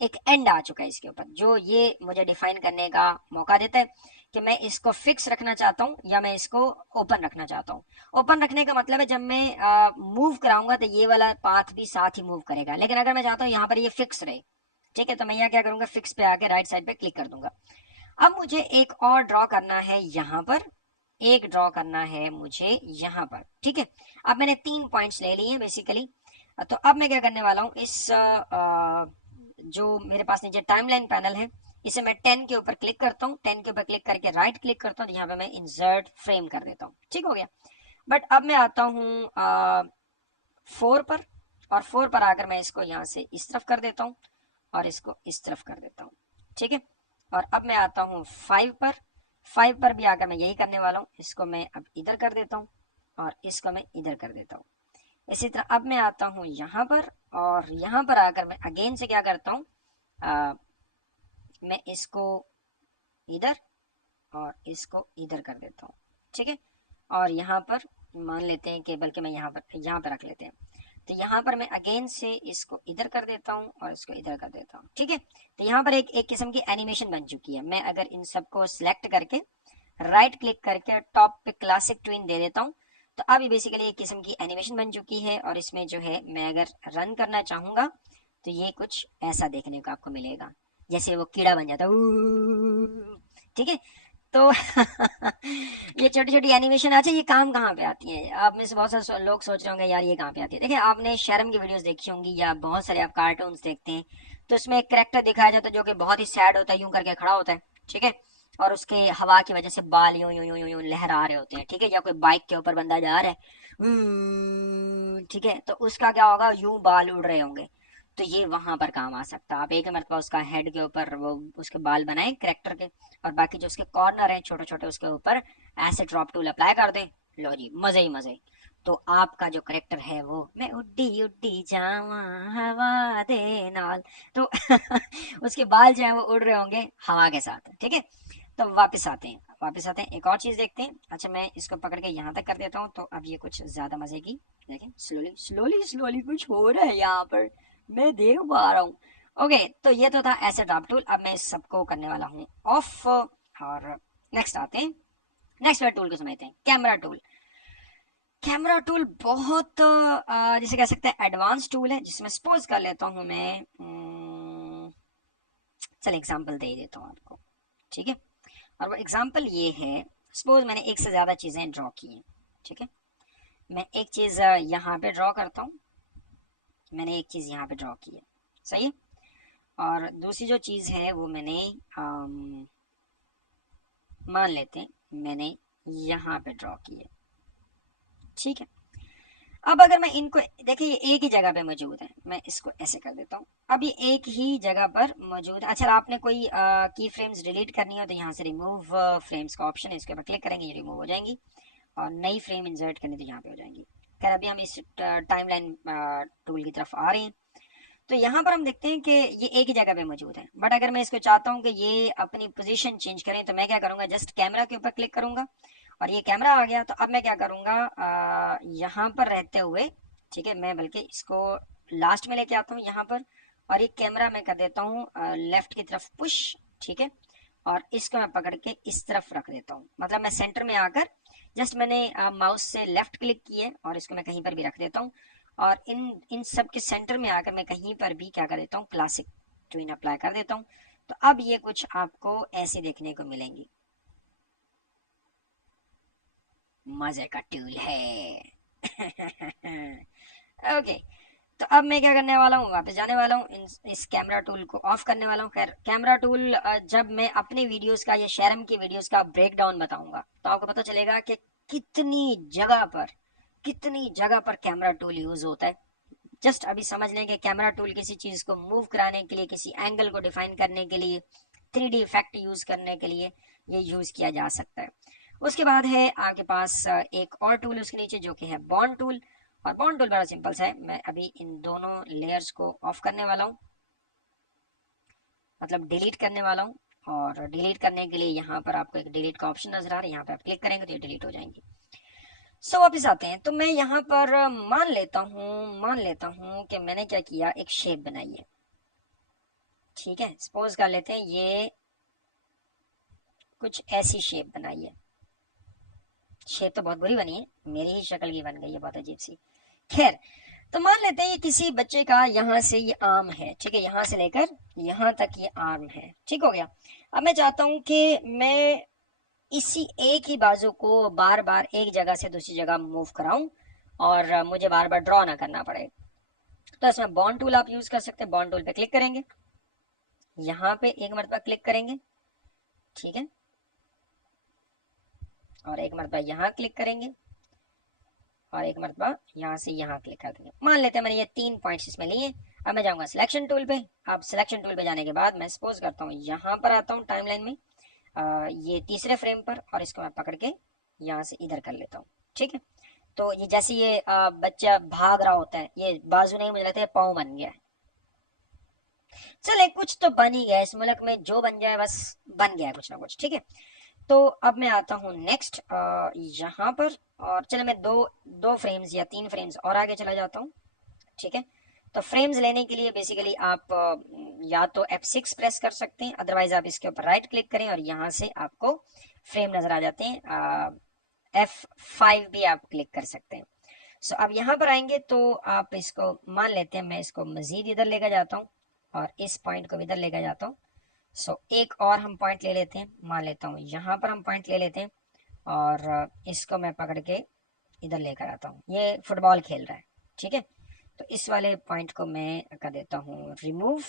एक एंड आ चुका है इसके ऊपर, जो ये मुझे डिफाइन करने का मौका देता है कि मैं इसको फिक्स रखना चाहता हूँ या मैं इसको ओपन रखना चाहता हूँ। ओपन रखने का मतलब है जब मैं मूव कराऊंगा तो ये वाला पाथ भी साथ ही मूव करेगा, लेकिन अगर मैं चाहता हूँ यहाँ पर ये फिक्स रहे, ठीक है, तो मैं यहाँ क्या करूंगा, फिक्स पे आके राइट साइड पे क्लिक कर दूंगा। अब मुझे एक और ड्रॉ करना है यहाँ पर, एक ड्रॉ करना है मुझे यहाँ पर, ठीक है। अब मैंने 3 पॉइंट्स ले लिए हैं बेसिकली। तो अब मैं क्या करने वाला हूँ, इस जो मेरे पास नीचे टाइमलाइन पैनल है, इसे मैं 10 के ऊपर क्लिक करता हूँ। 10 के ऊपर क्लिक करके राइट क्लिक करता हूँ, तो यहाँ पे मैं इंसर्ट फ्रेम कर देता हूँ, ठीक हो गया। बट अब मैं आता हूँ 4 पर, और 4 पर आकर मैं इसको यहाँ से इस तरफ कर देता हूँ और इसको इस तरफ कर देता हूँ, ठीक है। और अब मैं आता हूँ 5 पर। 5 पर भी आकर मैं यही करने वाला हूँ, इसको मैं अब इधर कर देता हूँ और इसको मैं इधर कर देता हूँ। इसी तरह अब मैं आता हूँ यहाँ पर, और यहाँ पर आकर मैं अगेन से क्या करता हूँ, मैं इसको इधर और इसको इधर कर देता हूँ, ठीक है। और यहाँ पर मान लेते हैं कि, बल्कि मैं यहाँ पर रख लेते हैं, तो यहाँ पर मैं अगेन से इसको इधर कर देता हूँ और इसको इधर कर देता हूँ, ठीक है। तो यहाँ पर एक किस्म की एनिमेशन बन चुकी है। मैं अगर इन सबको सिलेक्ट करके राइट क्लिक करके टॉप पे क्लासिक ट्विन दे देता हूँ, तो अब ये बेसिकली एक किस्म की एनिमेशन बन चुकी है। और इसमें जो है, मैं अगर रन करना चाहूंगा तो ये कुछ ऐसा देखने को आपको मिलेगा, जैसे वो कीड़ा बन जाता है, ठीक है। तो ये छोटी छोटी एनिमेशन, अच्छा ये काम कहाँ पे आती है? आप में से बहुत सारे लोग सोच रहे होंगे यार ये कहाँ पे आती है। देखिए, आपने शर्म की वीडियोस देखी होंगी या बहुत सारे आप कार्टून्स देखते हैं, तो उसमें एक कैरेक्टर दिखाया जाता है जो कि बहुत ही सैड होता है, यूं करके खड़ा होता है, ठीक है। और उसके हवा की वजह से बाल यूं यूं यूं यूं यूं लहरा रहे होते हैं, ठीक है। या कोई बाइक के ऊपर बंदा जा रहा है, ठीक है, तो उसका क्या होगा, यूं बाल उड़ रहे होंगे। तो ये वहां पर काम आ सकता है। आप एक मरतबा उसका हेड के ऊपर वो उसके बाल बनाए कैरेक्टर के, और बाकी जो उसके कॉर्नर हैं छोटे छोटे, उसके ऊपर ऐसे ड्रॉप टूल अप्लाई कर दें, लो जी मजे ही मजे। तो आपका जो करेक्टर है वो, मैं उड्डी उड्डी जावा हवा दे नाल, तो उसके बाल जो है वो उड़ रहे होंगे हवा के साथ, ठीक है। तो वापस आते हैं, वापस आते हैं, एक और चीज देखते हैं। अच्छा, मैं इसको पकड़ के यहाँ तक कर देता हूँ, तो अब ये कुछ ज्यादा मजे की, देखें स्लोली स्लोली स्लोली कुछ हो रहा है यहाँ पर, मैं देख पा रहा हूँ। ओके, तो ये तो था ऐसे ड्रॉप टूल। अब मैं इस सबको करने वाला हूँ ऑफ, और नेक्स्ट आते हैं, नेक्स्ट वाले टूल को समझते हैं, कैमरा टूल। कैमरा टूल बहुत जिसे कह सकते हैं एडवांस टूल है, जिसमें सपोज कर लेता हूँ मैं, चल एग्जांपल दे देता हूँ आपको, ठीक है। और वो एग्जांपल ये है, सपोज मैंने एक से ज्यादा चीजें ड्रॉ की हैं, ठीक है। मैं एक चीज यहाँ पे ड्रॉ करता हूँ, मैंने एक चीज यहाँ पे ड्रॉ की है, सही है। और दूसरी जो चीज है वो मैंने मान लेते हैं मैंने यहाँ पे ड्रॉ की है, ठीक है। अब अगर मैं इनको, देखिए ये एक ही जगह पे मौजूद है, मैं इसको ऐसे कर देता हूँ, अब ये एक ही जगह पर मौजूद है। अच्छा, आपने कोई की फ्रेम्स डिलीट करनी हो तो यहाँ से रिमूव फ्रेम्स का ऑप्शन है, इसके ऊपर क्लिक करेंगे, ये रिमूव हो जाएंगी। और नई फ्रेम इंसर्ट करनी तो यहाँ पे हो जाएंगी। खैर, अभी हम इस टाइमलाइन टूल की तरफ आ रहे हैं। तो यहाँ पर हम देखते हैं कि ये एक ही जगह पे मौजूद है, बट अगर मैं इसको चाहता हूँ कि ये अपनी पोजीशन चेंज करें, तो मैं क्या करूंगा, जस्ट कैमरा के ऊपर क्लिक करूंगा और ये कैमरा आ गया। तो अब मैं क्या करूंगा, यहाँ पर रहते हुए, ठीक है, मैं बल्कि इसको लास्ट में लेके आता हूँ यहाँ पर, और ये कैमरा मैं कर देता हूँ लेफ्ट की तरफ पुश, ठीक है। और इसको मैं पकड़ के इस तरफ रख देता हूँ, मतलब मैं सेंटर में आकर जस्ट मैंने माउस से लेफ्ट क्लिक किए और इसको मैं कहीं पर भी रख देता हूँ। और इन इन सब के सेंटर में आकर मैं कहीं पर भी क्या कर देता हूँ, क्लासिक ट्विन अप्लाई कर देता हूँ। तो अब ये कुछ आपको ऐसे देखने को मिलेंगी, मजे का टूल है। ओके, तो अब मैं क्या करने वाला हूँ, वापस जाने वाला हूँ, इस कैमरा टूल को ऑफ करने वाला हूँ। खैर, कैमरा टूल जब मैं अपनी वीडियोस का या शेरम की वीडियोस का ब्रेकडाउन बताऊंगा तो आपको पता चलेगा कि कितनी जगह पर कैमरा टूल यूज होता है। जस्ट अभी समझ लें कि कैमरा टूल किसी चीज को मूव कराने के लिए, किसी एंगल को डिफाइन करने के लिए, 3D इफेक्ट यूज करने के लिए ये यूज किया जा सकता है। उसके बाद है आपके पास एक और टूल उसके नीचे, जो कि है बॉन्ड टूल। और बॉन्ड टूल बड़ा सिंपल सा है, मैं अभी इन दोनों लेयर्स को ऑफ करने वाला हूँ, मतलब डिलीट करने वाला हूँ। और डिलीट करने के लिए यहाँ पर आपको एक डिलीट का ऑप्शन नजर आ रहा है, यहाँ पे आप क्लिक करेंगे तो ये डिलीट हो जाएंगी। सो वापिस आते हैं, तो मैं यहाँ पर मान लेता हूँ कि मैंने क्या किया, एक शेप बनाई है, ठीक है। सपोज कर लेते हैं ये कुछ ऐसी शेप बनाई है। शेप तो बहुत बुरी बनी है, मेरी ही शक्ल की बन गई है, बहुत अजीब सी। खैर, तो मान लेते हैं ये किसी बच्चे का यहाँ से ये आर्म है, ठीक है, यहाँ से लेकर यहाँ तक ये आर्म है, ठीक हो गया। अब मैं चाहता हूं कि मैं इसी एक ही बाजू को बार बार एक जगह से दूसरी जगह मूव कराऊं और मुझे बार बार ड्रॉ ना करना पड़े। तो इसमें बॉन्ड टूल आप यूज कर सकते हैं। बॉन्ड टूल पे क्लिक करेंगे, यहाँ पे एक मरतबा क्लिक करेंगे, ठीक है, और एक मरतबा यहाँ क्लिक करेंगे और एक मरतबा यहाँ से यहाँ क्लिक कर देंगे। मान लेते हैं मैंने ये 3 पॉइंट्स इसमें लिए। अब मैं जाऊंगा सिलेक्शन टूल पे। अब सिलेक्शन टूल पे जाने के बाद मैं सपोज करता हूँ यहाँ पर आता हूँ टाइमलाइन में, ये तीसरे फ्रेम पर, और इसको मैं पकड़ के यहाँ से इधर कर लेता हूँ, ठीक है। तो ये जैसे ये बच्चा भाग रहा होता है, ये बाजू नहीं, मुझे लगता है पाँव बन गया है। चले कुछ तो बन ही गया इस मुल्क में, जो बन जाए बस बन गया कुछ ना कुछ, ठीक है। तो अब मैं आता हूँ नेक्स्ट यहाँ पर, और चलो मैं दो फ्रेम्स या 3 फ्रेम्स और आगे चला जाता हूँ, ठीक है। तो फ्रेम्स लेने के लिए बेसिकली आप या तो F6 प्रेस कर सकते हैं, अदरवाइज आप इसके ऊपर राइट क्लिक करें और यहाँ से आपको फ्रेम नजर आ जाते हैं। F5 भी आप क्लिक कर सकते हैं। सो अब यहाँ पर आएंगे तो आप इसको मान लेते हैं, मैं इसको मजीद इधर लेकर जाता हूँ और इस पॉइंट को इधर लेकर जाता हूँ। सो एक और हम पॉइंट ले लेते हैं, मान लेता हूँ यहाँ पर हम पॉइंट ले लेते हैं और इसको मैं पकड़ के इधर लेकर आता हूँ। ये फुटबॉल खेल रहा है, ठीक है। तो इस वाले पॉइंट को मैं कर देता हूँ रिमूव।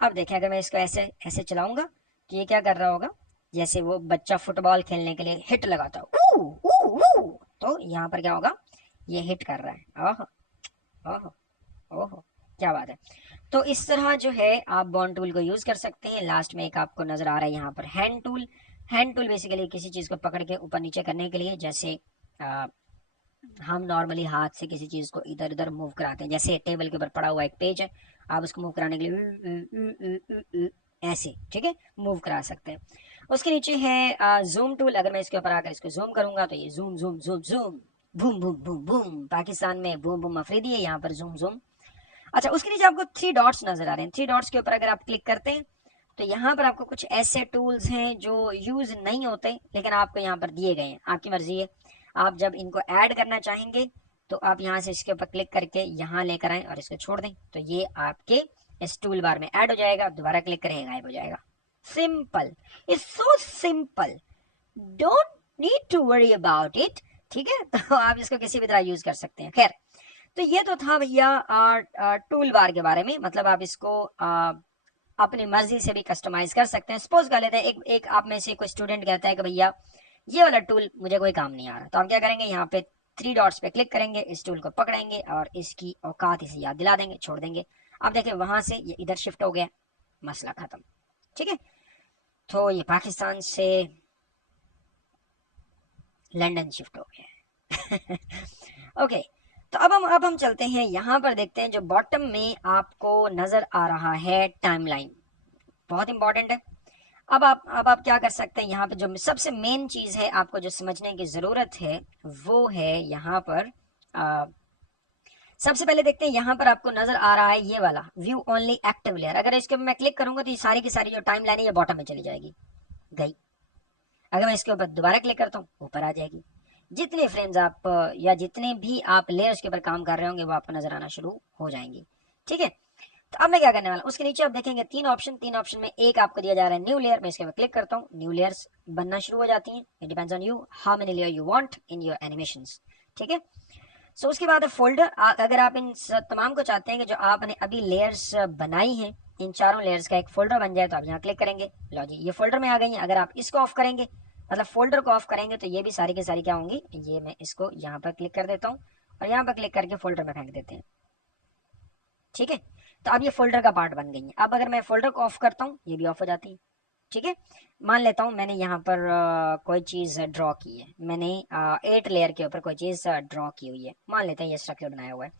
अब देखें अगर मैं इसको ऐसे ऐसे चलाऊंगा तो ये क्या कर रहा होगा, जैसे वो बच्चा फुटबॉल खेलने के लिए हिट लगाता है, तो यहाँ पर क्या होगा, ये हिट कर रहा है। ओहो ओहो ओहो, क्या बात है। तो इस तरह जो है आप बॉन्ड टूल को यूज कर सकते हैं। लास्ट में एक आपको नजर आ रहा है यहाँ पर hand tool. Hand tool basically किसी चीज को पकड़ के ऊपर नीचे करने के लिए, जैसे हम नॉर्मली हाथ से किसी चीज को इधर उधर मूव कराते हैं, जैसे टेबल के ऊपर पड़ा हुआ एक पेज है, आप उसको मूव कराने के लिए ऐसे, ठीक है, मूव करा सकते हैं। उसके नीचे है जूम टूल। अगर मैं इसके ऊपर आकर इसको जूम करूंगा तो ये zoom zoom zoom zoom, boom boom boom boom, Pakistan में बूम बूम अफरीदी है, यहाँ पर जूम जूम। अच्छा, उसके नीचे आपको 3 डॉट्स नजर आ रहे हैं। 3 डॉट्स के ऊपर अगर आप क्लिक करते हैं तो यहाँ पर आपको कुछ ऐसे टूल्स हैं जो यूज नहीं होते, लेकिन आपको यहाँ पर दिए गए हैं, आपकी मर्जी है। आप जब इनको ऐड करना चाहेंगे तो आप यहाँ से इसके ऊपर क्लिक करके यहाँ लेकर आए और इसको छोड़ दें, तो ये आपके इस टूल बार में ऐड हो जाएगा। दोबारा क्लिक करें, गायब हो जाएगा। Simple, it's so simple, don't need to worry about it, ठीक है। तो आप इसको किसी भी तरह यूज कर सकते हैं। खैर, तो ये तो था भैया टूल बार के बारे में। मतलब आप इसको अपनी मर्जी से भी कस्टमाइज कर सकते हैं। सपोज कर लेते हैं एक आप में से कोई स्टूडेंट कहता है कि भैया ये वाला टूल मुझे कोई काम नहीं आ रहा, तो हम क्या करेंगे, यहाँ पे 3 डॉट्स पे क्लिक करेंगे, इस टूल को पकड़ेंगे और इसकी औकात इसे याद दिला देंगे, छोड़ देंगे। आप देखें वहां से ये इधर शिफ्ट हो गया, मसला खत्म, ठीक है। तो ये पाकिस्तान से लंदन शिफ्ट हो गया। ओके, तो अब हम चलते हैं यहाँ पर, देखते हैं जो बॉटम में आपको नजर आ रहा है टाइमलाइन, बहुत इंपॉर्टेंट है। अब आप क्या कर सकते हैं, यहाँ पे जो सबसे मेन चीज है आपको जो समझने की जरूरत है वो है यहाँ पर सबसे पहले देखते हैं, यहाँ पर आपको नजर आ रहा है ये वाला व्यू ओनली एक्टिव लेयर। अगर इसके ऊपर मैं क्लिक करूंगा तो ये सारी की सारी जो टाइम लाइन है ये बॉटम में चली जाएगी, गई। अगर मैं इसके ऊपर दोबारा क्लिक करता हूँ ऊपर आ जाएगी। जितने फ्रेम्स आप या जितने भी आप लेयर्स के ऊपर काम कर रहे होंगे वो आपको नजर आना शुरू हो जाएंगी, ठीक है। तो अब मैं क्या करने वाला हूँ, उसके नीचे आप देखेंगे 3 ऑप्शन में एक आपको दिया जा रहा है न्यू लेयर। मैं इसके ऊपर क्लिक करता हूँ, न्यू लेयर्स बनना शुरू हो जाती हैं। It depends on you how many layer you want in your animations, ठीक है। सो उसके बाद फोल्डर, अगर आप इन तमाम को चाहते हैं कि जो आपने अभी लेयर्स बनाई हैं इन चारों लेयर्स का एक फोल्डर बन जाए, तो आप यहाँ क्लिक करेंगे, लो जी ये फोल्डर में आ गई है। अगर आप इसको ऑफ करेंगे, मतलब फोल्डर को ऑफ करेंगे, तो ये भी सारी की सारी क्या होंगी, ये मैं इसको यहाँ पर क्लिक कर देता हूँ और यहाँ पर क्लिक करके फोल्डर में फेंक देते हैं, ठीक है। तो अब ये फोल्डर का पार्ट बन गई है। अब अगर मैं फोल्डर को ऑफ करता हूँ ये भी ऑफ हो जाती है, ठीक है। मान लेता हूँ मैंने यहाँ पर कोई चीज ड्रॉ की है, मैंने 8 लेयर के ऊपर कोई चीज ड्रॉ की हुई है, मान लेते हैं ये स्ट्रक्चर बनाया हुआ है।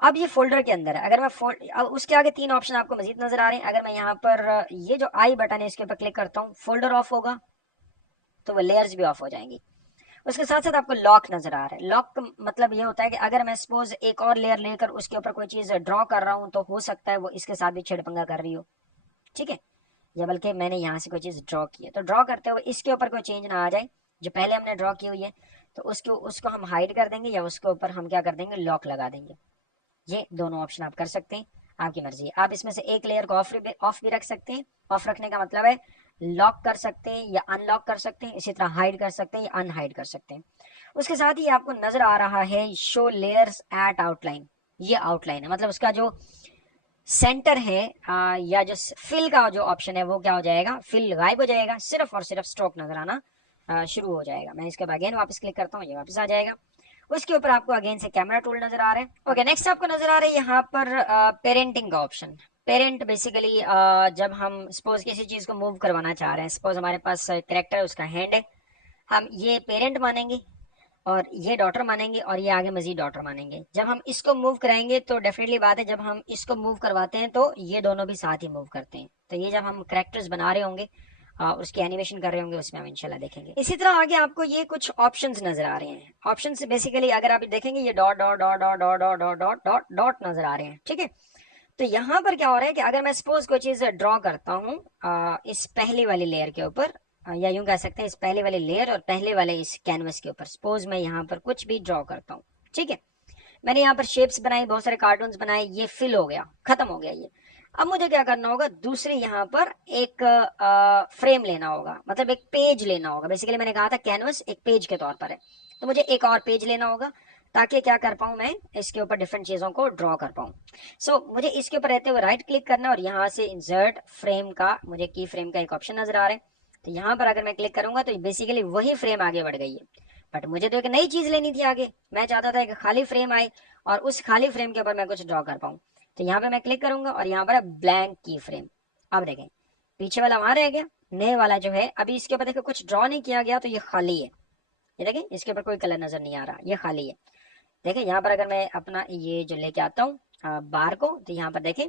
अब ये फोल्डर के अंदर है। अगर मैं अब उसके आगे 3 ऑप्शन आपको मजीद नजर आ रहे हैं। अगर मैं यहाँ पर ये जो आई बटन है इसके ऊपर क्लिक करता हूँ, फोल्डर ऑफ होगा तो वो लेयर्स भी ऑफ हो जाएंगी। उसके साथ साथ आपको लॉक नजर आ रहा है। लॉक का मतलब ये होता है कि अगर मैं सपोज एक और लेयर लेकर उसके ऊपर कोई चीज ड्रॉ कर रहा हूँ तो हो सकता है वो इसके साथ भी छेड़पंगा कर रही हो, ठीक है। या बल्कि मैंने यहाँ से कोई चीज ड्रॉ की है तो ड्रॉ करते हुए इसके ऊपर कोई चेंज ना आ जाए जो पहले हमने ड्रॉ की हुई है। तो उसको उसको हम हाइड कर देंगे या उसके ऊपर हम क्या कर देंगे, लॉक लगा देंगे। ये दोनों ऑप्शन आप कर सकते हैं, आपकी मर्जी है। आप इसमें से एक लेयर को ऑफ भी रख सकते हैं। ऑफ रखने का मतलब है लॉक कर सकते हैं या अनलॉक कर सकते हैं, इसी तरह हाइड कर सकते हैं या अनहाइड कर सकते हैं। उसके साथ ही आपको नजर आ रहा है शो लेयर्स एट आउटलाइन। ये आउटलाइन है, मतलब उसका जो सेंटर है या जो फिल का जो ऑप्शन है वो क्या हो जाएगा, फिल गायब हो जाएगा, सिर्फ और सिर्फ स्ट्रोक नजर आना शुरू हो जाएगा। मैं इसके बाद अगेन वापस क्लिक करता हूँ, ये वापस आ जाएगा। उसके ऊपर आपको अगेन से कैमरा टूल नजर आ रहा है। ओके, नेक्स्ट आपको नजर आ रहा है यहाँ पर पेरेंटिंग का ऑप्शन। पेरेंट बेसिकली जब हम सपोज किसी चीज को मूव करवाना चाह रहे हैं, सपोज हमारे पास करेक्टर है, उसका हैंड है, हम ये पेरेंट मानेंगे और ये डॉटर मानेंगे और ये आगे मजीद डॉटर मानेंगे। जब हम इसको मूव कराएंगे तो डेफिनेटली बात है, जब हम इसको मूव करवाते हैं तो ये दोनों भी साथ ही मूव करते हैं। तो ये जब हम करेक्टर्स बना रहे होंगे उसकी एनिमेशन कर रहे होंगे, उसमें हम इंशाल्लाह देखेंगे। इसी तरह आगे आपको ये कुछ ऑप्शंस नजर आ रहे हैं। ऑप्शंस बेसिकली अगर आप देखेंगे ये dot dot dot dot dot dot dot dot dot dot नजर आ रहे हैं, ठीक है। तो यहाँ पर क्या हो रहा है कि अगर मैं सपोज कोई चीज ड्रॉ करता हूँ इस पहली वाली लेयर के ऊपर, या यूं कह सकते हैं इस पहले वाले लेयर और पहले वाले इस कैनवस के ऊपर, सपोज मैं यहाँ पर कुछ भी ड्रॉ करता हूँ, ठीक है। मैंने यहाँ पर शेप्स बनाई, बहुत सारे कार्टून्स बनाए, ये फिल हो गया, खत्म हो गया ये। अब मुझे क्या करना होगा, दूसरी यहाँ पर एक फ्रेम लेना होगा, मतलब एक पेज लेना होगा। बेसिकली मैंने कहा था कैनवस एक पेज के तौर पर है, तो मुझे एक और पेज लेना होगा ताकि क्या कर पाऊं, मैं इसके ऊपर डिफरेंट चीजों को ड्रॉ कर पाऊं। सो मुझे इसके ऊपर रहते हुए राइट क्लिक करना और यहाँ से इंसर्ट फ्रेम का, मुझे की फ्रेम का एक ऑप्शन नजर आ रहा है। तो यहाँ पर अगर मैं क्लिक करूंगा तो बेसिकली वही फ्रेम आगे बढ़ गई है, बट मुझे तो एक नई चीज लेनी थी आगे। मैं चाहता था एक खाली फ्रेम आए और उस खाली फ्रेम के ऊपर मैं कुछ ड्रॉ कर पाऊं। तो यहाँ पे मैं क्लिक करूंगा और यहाँ पर ब्लैंक की फ्रेम। अब देखें पीछे वाला वहां रह गया, नए वाला जो है अभी इसके ऊपर देखो कुछ ड्रॉ नहीं किया गया, तो ये खाली है। ये देखें इसके ऊपर कोई कलर नजर नहीं आ रहा, ये खाली है। देखें यहाँ पर अगर मैं अपना ये जो लेके आता हूँ बार को, तो यहाँ पर देखें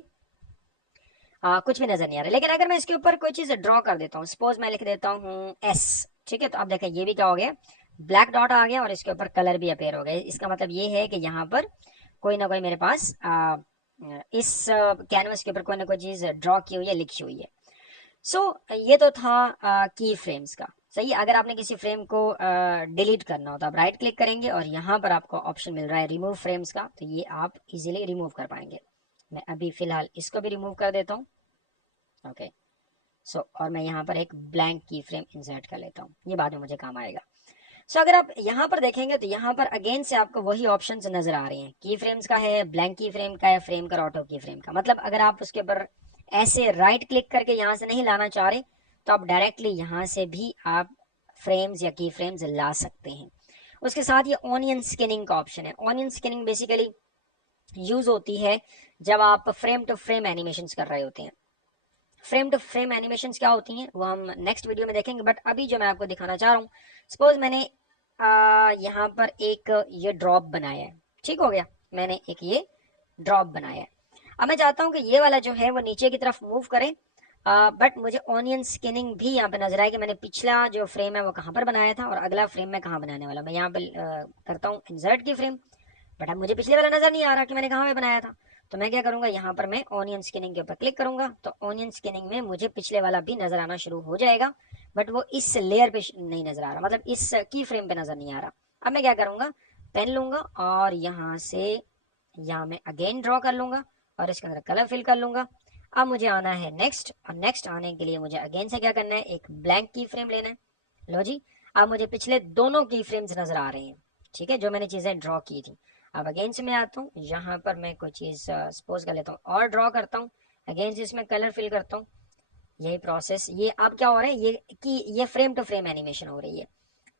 कुछ भी नजर नहीं आ रहा। लेकिन अगर मैं इसके ऊपर कोई चीज ड्रॉ कर देता हूँ, सपोज मैं लिख देता हूँ एस, ठीक है, तो अब देखें ये भी क्या हो गया, ब्लैक डॉट आ गया और इसके ऊपर कलर भी अपेयर हो गया। इसका मतलब ये है कि यहाँ पर कोई ना कोई मेरे पास इस कैनवस के ऊपर कोई ना कोई चीज ड्रॉ की हुई है, लिखी हुई है। सो ये तो था की फ्रेम्स का। सही है, अगर आपने किसी फ्रेम को डिलीट करना हो तो आप राइट क्लिक करेंगे और यहाँ पर आपको ऑप्शन मिल रहा है रिमूव फ्रेम्स का, तो ये आप इजीली रिमूव कर पाएंगे। मैं अभी फिलहाल इसको भी रिमूव कर देता हूँ। ओके, सो और मैं यहाँ पर एक ब्लैंक की फ्रेम इंसर्ट कर लेता हूँ, ये बाद में मुझे काम आएगा। सो अगर आप यहाँ पर देखेंगे तो यहाँ पर अगेन से आपको वही ऑप्शंस नजर आ रहे हैं, की फ्रेम्स का है, ब्लैंक की फ्रेम का है, फ्रेम का, ऑटो की फ्रेम का। मतलब अगर आप उसके ऊपर ऐसे राइट क्लिक करके यहाँ से नहीं लाना चाह रहे तो आप डायरेक्टली यहाँ से भी आप फ्रेम्स या की फ्रेम्स ला सकते हैं। उसके साथ ये ऑनियन स्किनिंग का ऑप्शन है। ऑनियन स्किनिंग बेसिकली यूज होती है जब आप फ्रेम टू फ्रेम एनिमेशन कर रहे होते हैं। फ्रेम टू फ्रेम एनिमेशन क्या होती हैं वो हम नेक्स्ट वीडियो में देखेंगे, बट अभी जो मैं आपको दिखाना चाह रहा हूँ, सपोज मैंने यहाँ पर एक ये ड्रॉप बनाया है, ठीक हो गया, मैंने एक ये ड्रॉप बनाया है। अब मैं चाहता हूँ कि ये वाला जो है वो नीचे की तरफ मूव करे, बट मुझे ऑनियन स्किनिंग भी यहाँ पे नजर आए कि मैंने पिछला जो फ्रेम है वो कहाँ पर बनाया था और अगला फ्रेम मैं कहाँ बनाने वाला। मैं यहाँ पे करता हूँ इंसर्ट की फ्रेम, बट अब मुझे पिछले वाला नजर नहीं आ रहा कि मैंने कहाँ पे बनाया था। तो मैं क्या करूंगा, यहाँ पर मैं ऑनियन स्किनिंग के ऊपर क्लिक करूंगा तो ऑनियन स्किनिंग में मुझे पिछले वाला भी नजर आना शुरू हो जाएगा, बट वो इस लेयर पे नहीं नजर आ रहा, मतलब इस की फ्रेम पे नजर नहीं आ रहा। अब मैं क्या करूंगा, पेन लूंगा और यहाँ से यहाँ मैं अगेन ड्रॉ कर लूंगा और इसके अंदर कलर फिल कर लूंगा। अब मुझे आना है नेक्स्ट, और नेक्स्ट आने के लिए मुझे अगेन से क्या करना है, एक ब्लैंक की फ्रेम लेना है। लो जी, अब मुझे पिछले दोनों की फ्रेम्स नजर आ रहे हैं, ठीक है, जो मैंने चीजें ड्रॉ की थी। अब अगेन से मैं आता हूँ, यहाँ पर मैं कोई चीज सपोज कर लेता हूँ और ड्रॉ करता हूँ, अगेन से इसमें कलर फिल करता हूँ। यही प्रोसेस, ये अब क्या हो रहा है, ये कि ये फ्रेम टू फ्रेम एनिमेशन हो रही है।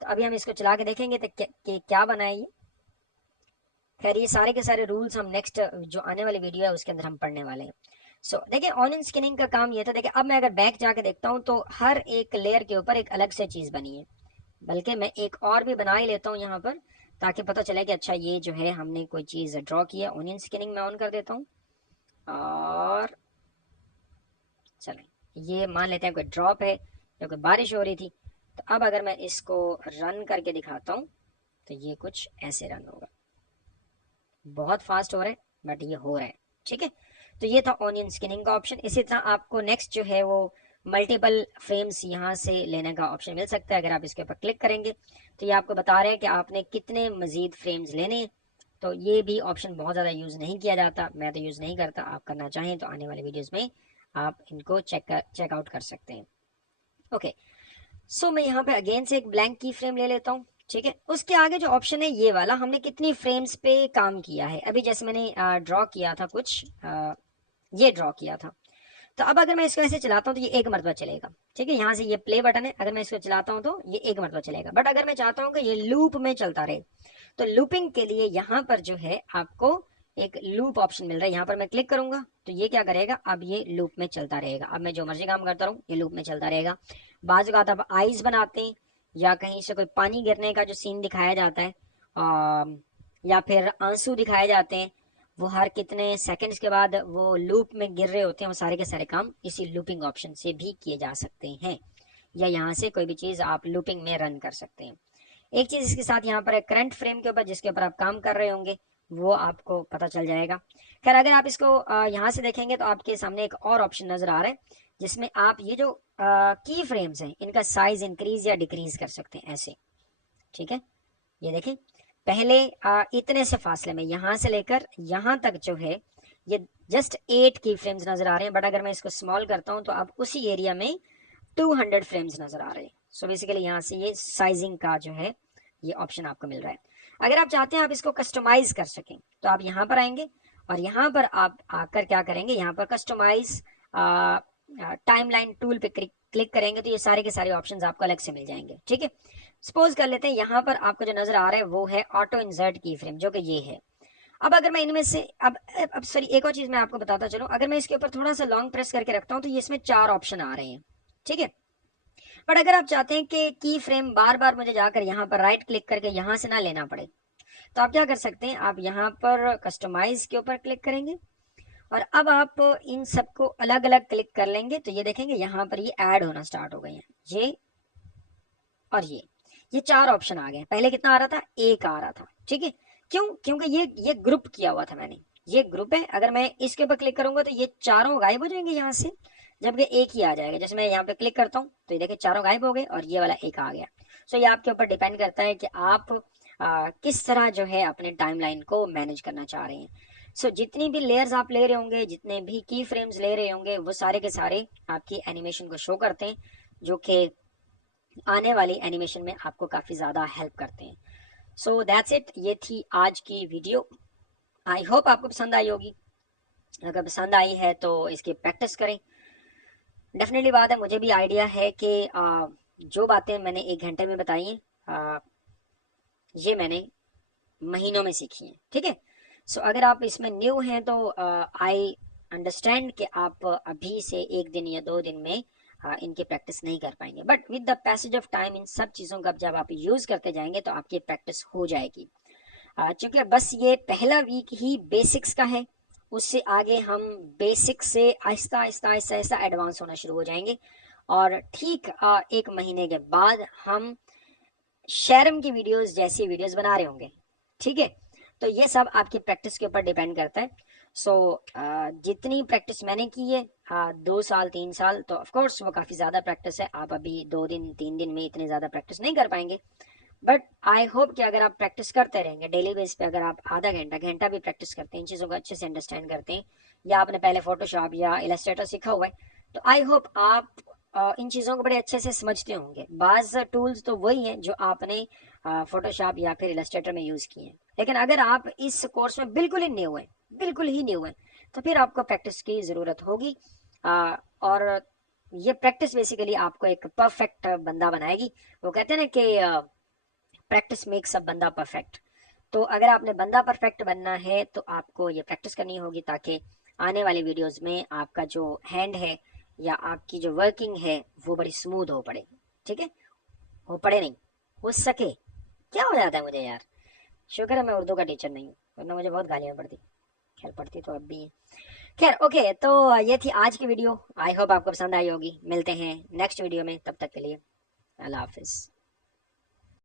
तो अभी हम इसको चला के देखेंगे तो क्या बना है ये। खैर ये सारे के सारे रूल्स हम नेक्स्ट जो आने वाली वीडियो है उसके अंदर हम पढ़ने वाले हैं। सो देखिए ऑनियन स्किनिंग का काम ये था। देखिए अब मैं अगर बैक जाके देखता हूँ तो हर एक लेयर के ऊपर एक अलग से चीज बनी है, बल्कि मैं एक और भी बना ही लेता हूँ यहाँ पर ताकि पता चले कि अच्छा ये जो है हमने कोई चीज ड्रॉ किया। ऑनियन स्किनिंग मैं ऑन कर देता हूँ और चलें ये मान लेते हैं कोई ड्रॉप है या कोई बारिश हो रही थी। तो अब अगर मैं इसको रन करके दिखाता हूँ तो ये कुछ ऐसे रन होगा, बहुत फास्ट हो रहा है बट ये हो रहा है, ठीक है। तो ये था ऑनियन स्किनिंग का ऑप्शन। इसी तरह आपको नेक्स्ट जो है वो मल्टीपल फ्रेम्स यहाँ से लेने का ऑप्शन मिल सकता है। अगर आप इसके ऊपर क्लिक करेंगे तो ये आपको बता रहे हैं कि आपने कितने मजीद फ्रेम्स लेने हैं। तो ये भी ऑप्शन बहुत ज़्यादा यूज़ नहीं किया जाता, मैं तो यूज़ नहीं करता। आप करना चाहें तो आने वाले वीडियोज़ में आप इनको चेकआउट कर सकते हैं। ओके, सो मैं यहाँ पे अगेन से एक ब्लैंक की फ्रेम ले लेता हूँ। ठीक है, उसके आगे जो ऑप्शन है ये वाला, हमने कितनी फ्रेम्स पे काम किया है। अभी जैसे मैंने ड्रॉ किया था कुछ, ये ड्रॉ किया था, तो अब अगर मैं इसको ऐसे चलाता हूँ तो ये एक मरतबा चलेगा। ठीक है, यहाँ से ये प्ले बटन है, अगर मैं इसको चलाता हूँ तो ये एक मरतबा चलेगा। बट अगर मैं चाहता हूँ कि ये लूप में चलता रहे, तो लूपिंग के लिए यहाँ पर जो है आपको एक लूप ऑप्शन मिल रहा है। यहाँ पर मैं क्लिक करूंगा तो ये क्या करेगा, अब ये लूप में चलता रहेगा। अब मैं जो मर्जी काम करता रहूँ ये लूप में चलता रहेगा। बाजू का आप आइज बनाते हैं या कहीं से कोई पानी गिरने का जो सीन दिखाया जाता है, या फिर आंसू दिखाए जाते हैं, वो हर कितने सेकंड्स के बाद वो लूप में गिर रहे होते हैं, वो सारे के सारे काम इसी लूपिंग ऑप्शन से भी किए जा सकते हैं। या यहाँ से कोई भी चीज आप लूपिंग में रन कर सकते हैं। एक चीज इसके साथ यहाँ पर करंट फ्रेम के ऊपर जिसके ऊपर आप काम कर रहे होंगे वो आपको पता चल जाएगा। खैर, अगर आप इसको यहाँ से देखेंगे तो आपके सामने एक और ऑप्शन नजर आ रहा है जिसमें आप ये जो की फ्रेम्स हैं इनका साइज इंक्रीज या डिक्रीज कर सकते हैं ऐसे। ठीक है, ये देखें, पहले इतने से फासले में यहाँ से लेकर यहाँ तक जो है ये जस्ट 8 की फ्रेम्स नजर आ रहे हैं। बट अगर मैं इसको स्मॉल करता हूँ तो अब उसी एरिया में 200 फ्रेम्स नजर आ रहे हैं। सो बेसिकली यहाँ से ये साइजिंग का जो है ये ऑप्शन आपको मिल रहा है। अगर आप चाहते हैं आप इसको कस्टमाइज कर सकें तो आप यहाँ पर आएंगे और यहाँ पर आप आकर क्या करेंगे, यहाँ पर कस्टमाइज टाइमलाइन टूल पे क्लिक करेंगे तो ये सारे के सारे ऑप्शंस आपको अलग से मिल जाएंगे। ठीक है, सपोज कर लेते हैं यहाँ पर आपको जो नजर आ रहा है वो है ऑटो इंसर्ट की फ्रेम, जो कि ये है। अब अगर मैं इनमें से अब सॉरी, एक और चीज मैं आपको बताता चलूं, अगर मैं इसके ऊपर थोड़ा सा लॉन्ग प्रेस करके रखता हूँ तो ये इसमें 4 ऑप्शन आ रहे हैं। ठीक है, बट अगर आप चाहते हैं कि की फ्रेम बार बार मुझे जाकर यहाँ पर राइट क्लिक करके यहाँ से ना लेना पड़े, तो आप क्या कर सकते हैं, आप यहाँ पर कस्टमाइज के ऊपर क्लिक करेंगे और अब आप इन सबको अलग अलग क्लिक कर लेंगे तो ये देखेंगे यहाँ पर ये ऐड होना स्टार्ट हो गए हैं, ये और ये 4 ऑप्शन आ गए। पहले कितना आ रहा था, एक आ रहा था। ठीक है, क्यों, क्योंकि ये ग्रुप किया हुआ था मैंने, ये ग्रुप है। अगर मैं इसके ऊपर क्लिक करूंगा तो ये चारों गायब हो जाएंगे यहाँ से, जबकि एक ही आ जाएगा। जैसे मैं यहाँ पे क्लिक करता हूँ तो ये देखिए चारों गायब हो गए और ये वाला एक आ गया। सो ये आपके ऊपर डिपेंड करता है कि आप किस तरह जो है अपने टाइमलाइन को मैनेज करना चाह रहे हैं। सो जितनी भी लेयर्स आप ले रहे होंगे, जितने भी की फ्रेम्स ले रहे होंगे, वो सारे के सारे आपकी एनिमेशन को शो करते हैं, जो कि आने वाली एनिमेशन में आपको काफी ज्यादा हेल्प करते हैं। सो दैट्स इट, ये थी आज की वीडियो। आई होप आपको पसंद आई होगी। अगर पसंद आई है तो इसकी प्रैक्टिस करें। डेफिनेटली बात है, मुझे भी आइडिया है कि जो बातें मैंने 1 घंटे में बताई हैं ये मैंने महीनों में सीखी हैं। ठीक है, सो अगर आप इसमें न्यू हैं तो आई अंडरस्टैंड कि आप अभी से 1 दिन या 2 दिन में इनकी प्रैक्टिस नहीं कर पाएंगे, but with the passage of time in सब चीज़ों का जब आप यूज़ करते जाएंगे तो आपकी प्रैक्टिस हो जाएगी। चूंकि बस ये पहला वीक ही बेसिक्स का है, उससे आगे हम बेसिक से आहिस्ता आहिस्ता आहिस्ता आहिस्ता एडवांस होना शुरू हो जाएंगे और ठीक 1 महीने के बाद हम शर्म की वीडियोस जैसी वीडियोस बना रहे होंगे। ठीक है, तो ये सब आपकी प्रैक्टिस के ऊपर डिपेंड करता है। सो जितनी प्रैक्टिस मैंने की है 2 साल 3 साल, तो ऑफ कोर्स वो काफ़ी ज़्यादा प्रैक्टिस है। आप अभी 2 दिन 3 दिन में इतने ज़्यादा प्रैक्टिस नहीं कर पाएंगे, बट आई होप कि अगर आप प्रैक्टिस करते रहेंगे डेली बेस पे, अगर आप आधा घंटा घंटा भी प्रैक्टिस करते हैं, इन चीज़ों को अच्छे से अंडरस्टैंड करते हैं, या आपने पहले फोटोशॉप या इलस्ट्रेटर सीखा हुआ है, तो आई होप आप इन चीज़ों को बड़े अच्छे से समझते होंगे। बाज टूल्स तो वही हैं जो आपने फोटोशॉप या फिर इलस्ट्रेटर में यूज़ किए हैं, लेकिन अगर आप इस कोर्स में बिल्कुल ही न्यू है, बिल्कुल ही न्यू है, तो फिर आपको प्रैक्टिस की ज़रूरत होगी। और ये प्रैक्टिस बेसिकली आपको एक परफेक्ट बंदा बनाएगी। वो कहते हैं ना कि प्रैक्टिस मेक्स अ बंदा परफेक्ट। तो अगर आपने बंदा परफेक्ट बनना है तो आपको ये प्रैक्टिस करनी होगी, ताकि आने वाले वीडियोस में आपका जो हैंड है या आपकी जो वर्किंग है वो बड़ी स्मूथ हो पड़े। ठीक है, हो पड़े नहीं, हो सके। क्या हो जाता है मुझे यार, शुक्र है मैं उर्दू का टीचर नहीं हूँ, वरना मुझे बहुत गालियाँ पड़ती। खैर पड़ती तो अब भी है। खैर ओके, तो ये थी आज की वीडियो। आई होप आपको पसंद आई होगी। मिलते हैं नेक्स्ट वीडियो में, तब तक के लिए अल्लाह हाफिज़।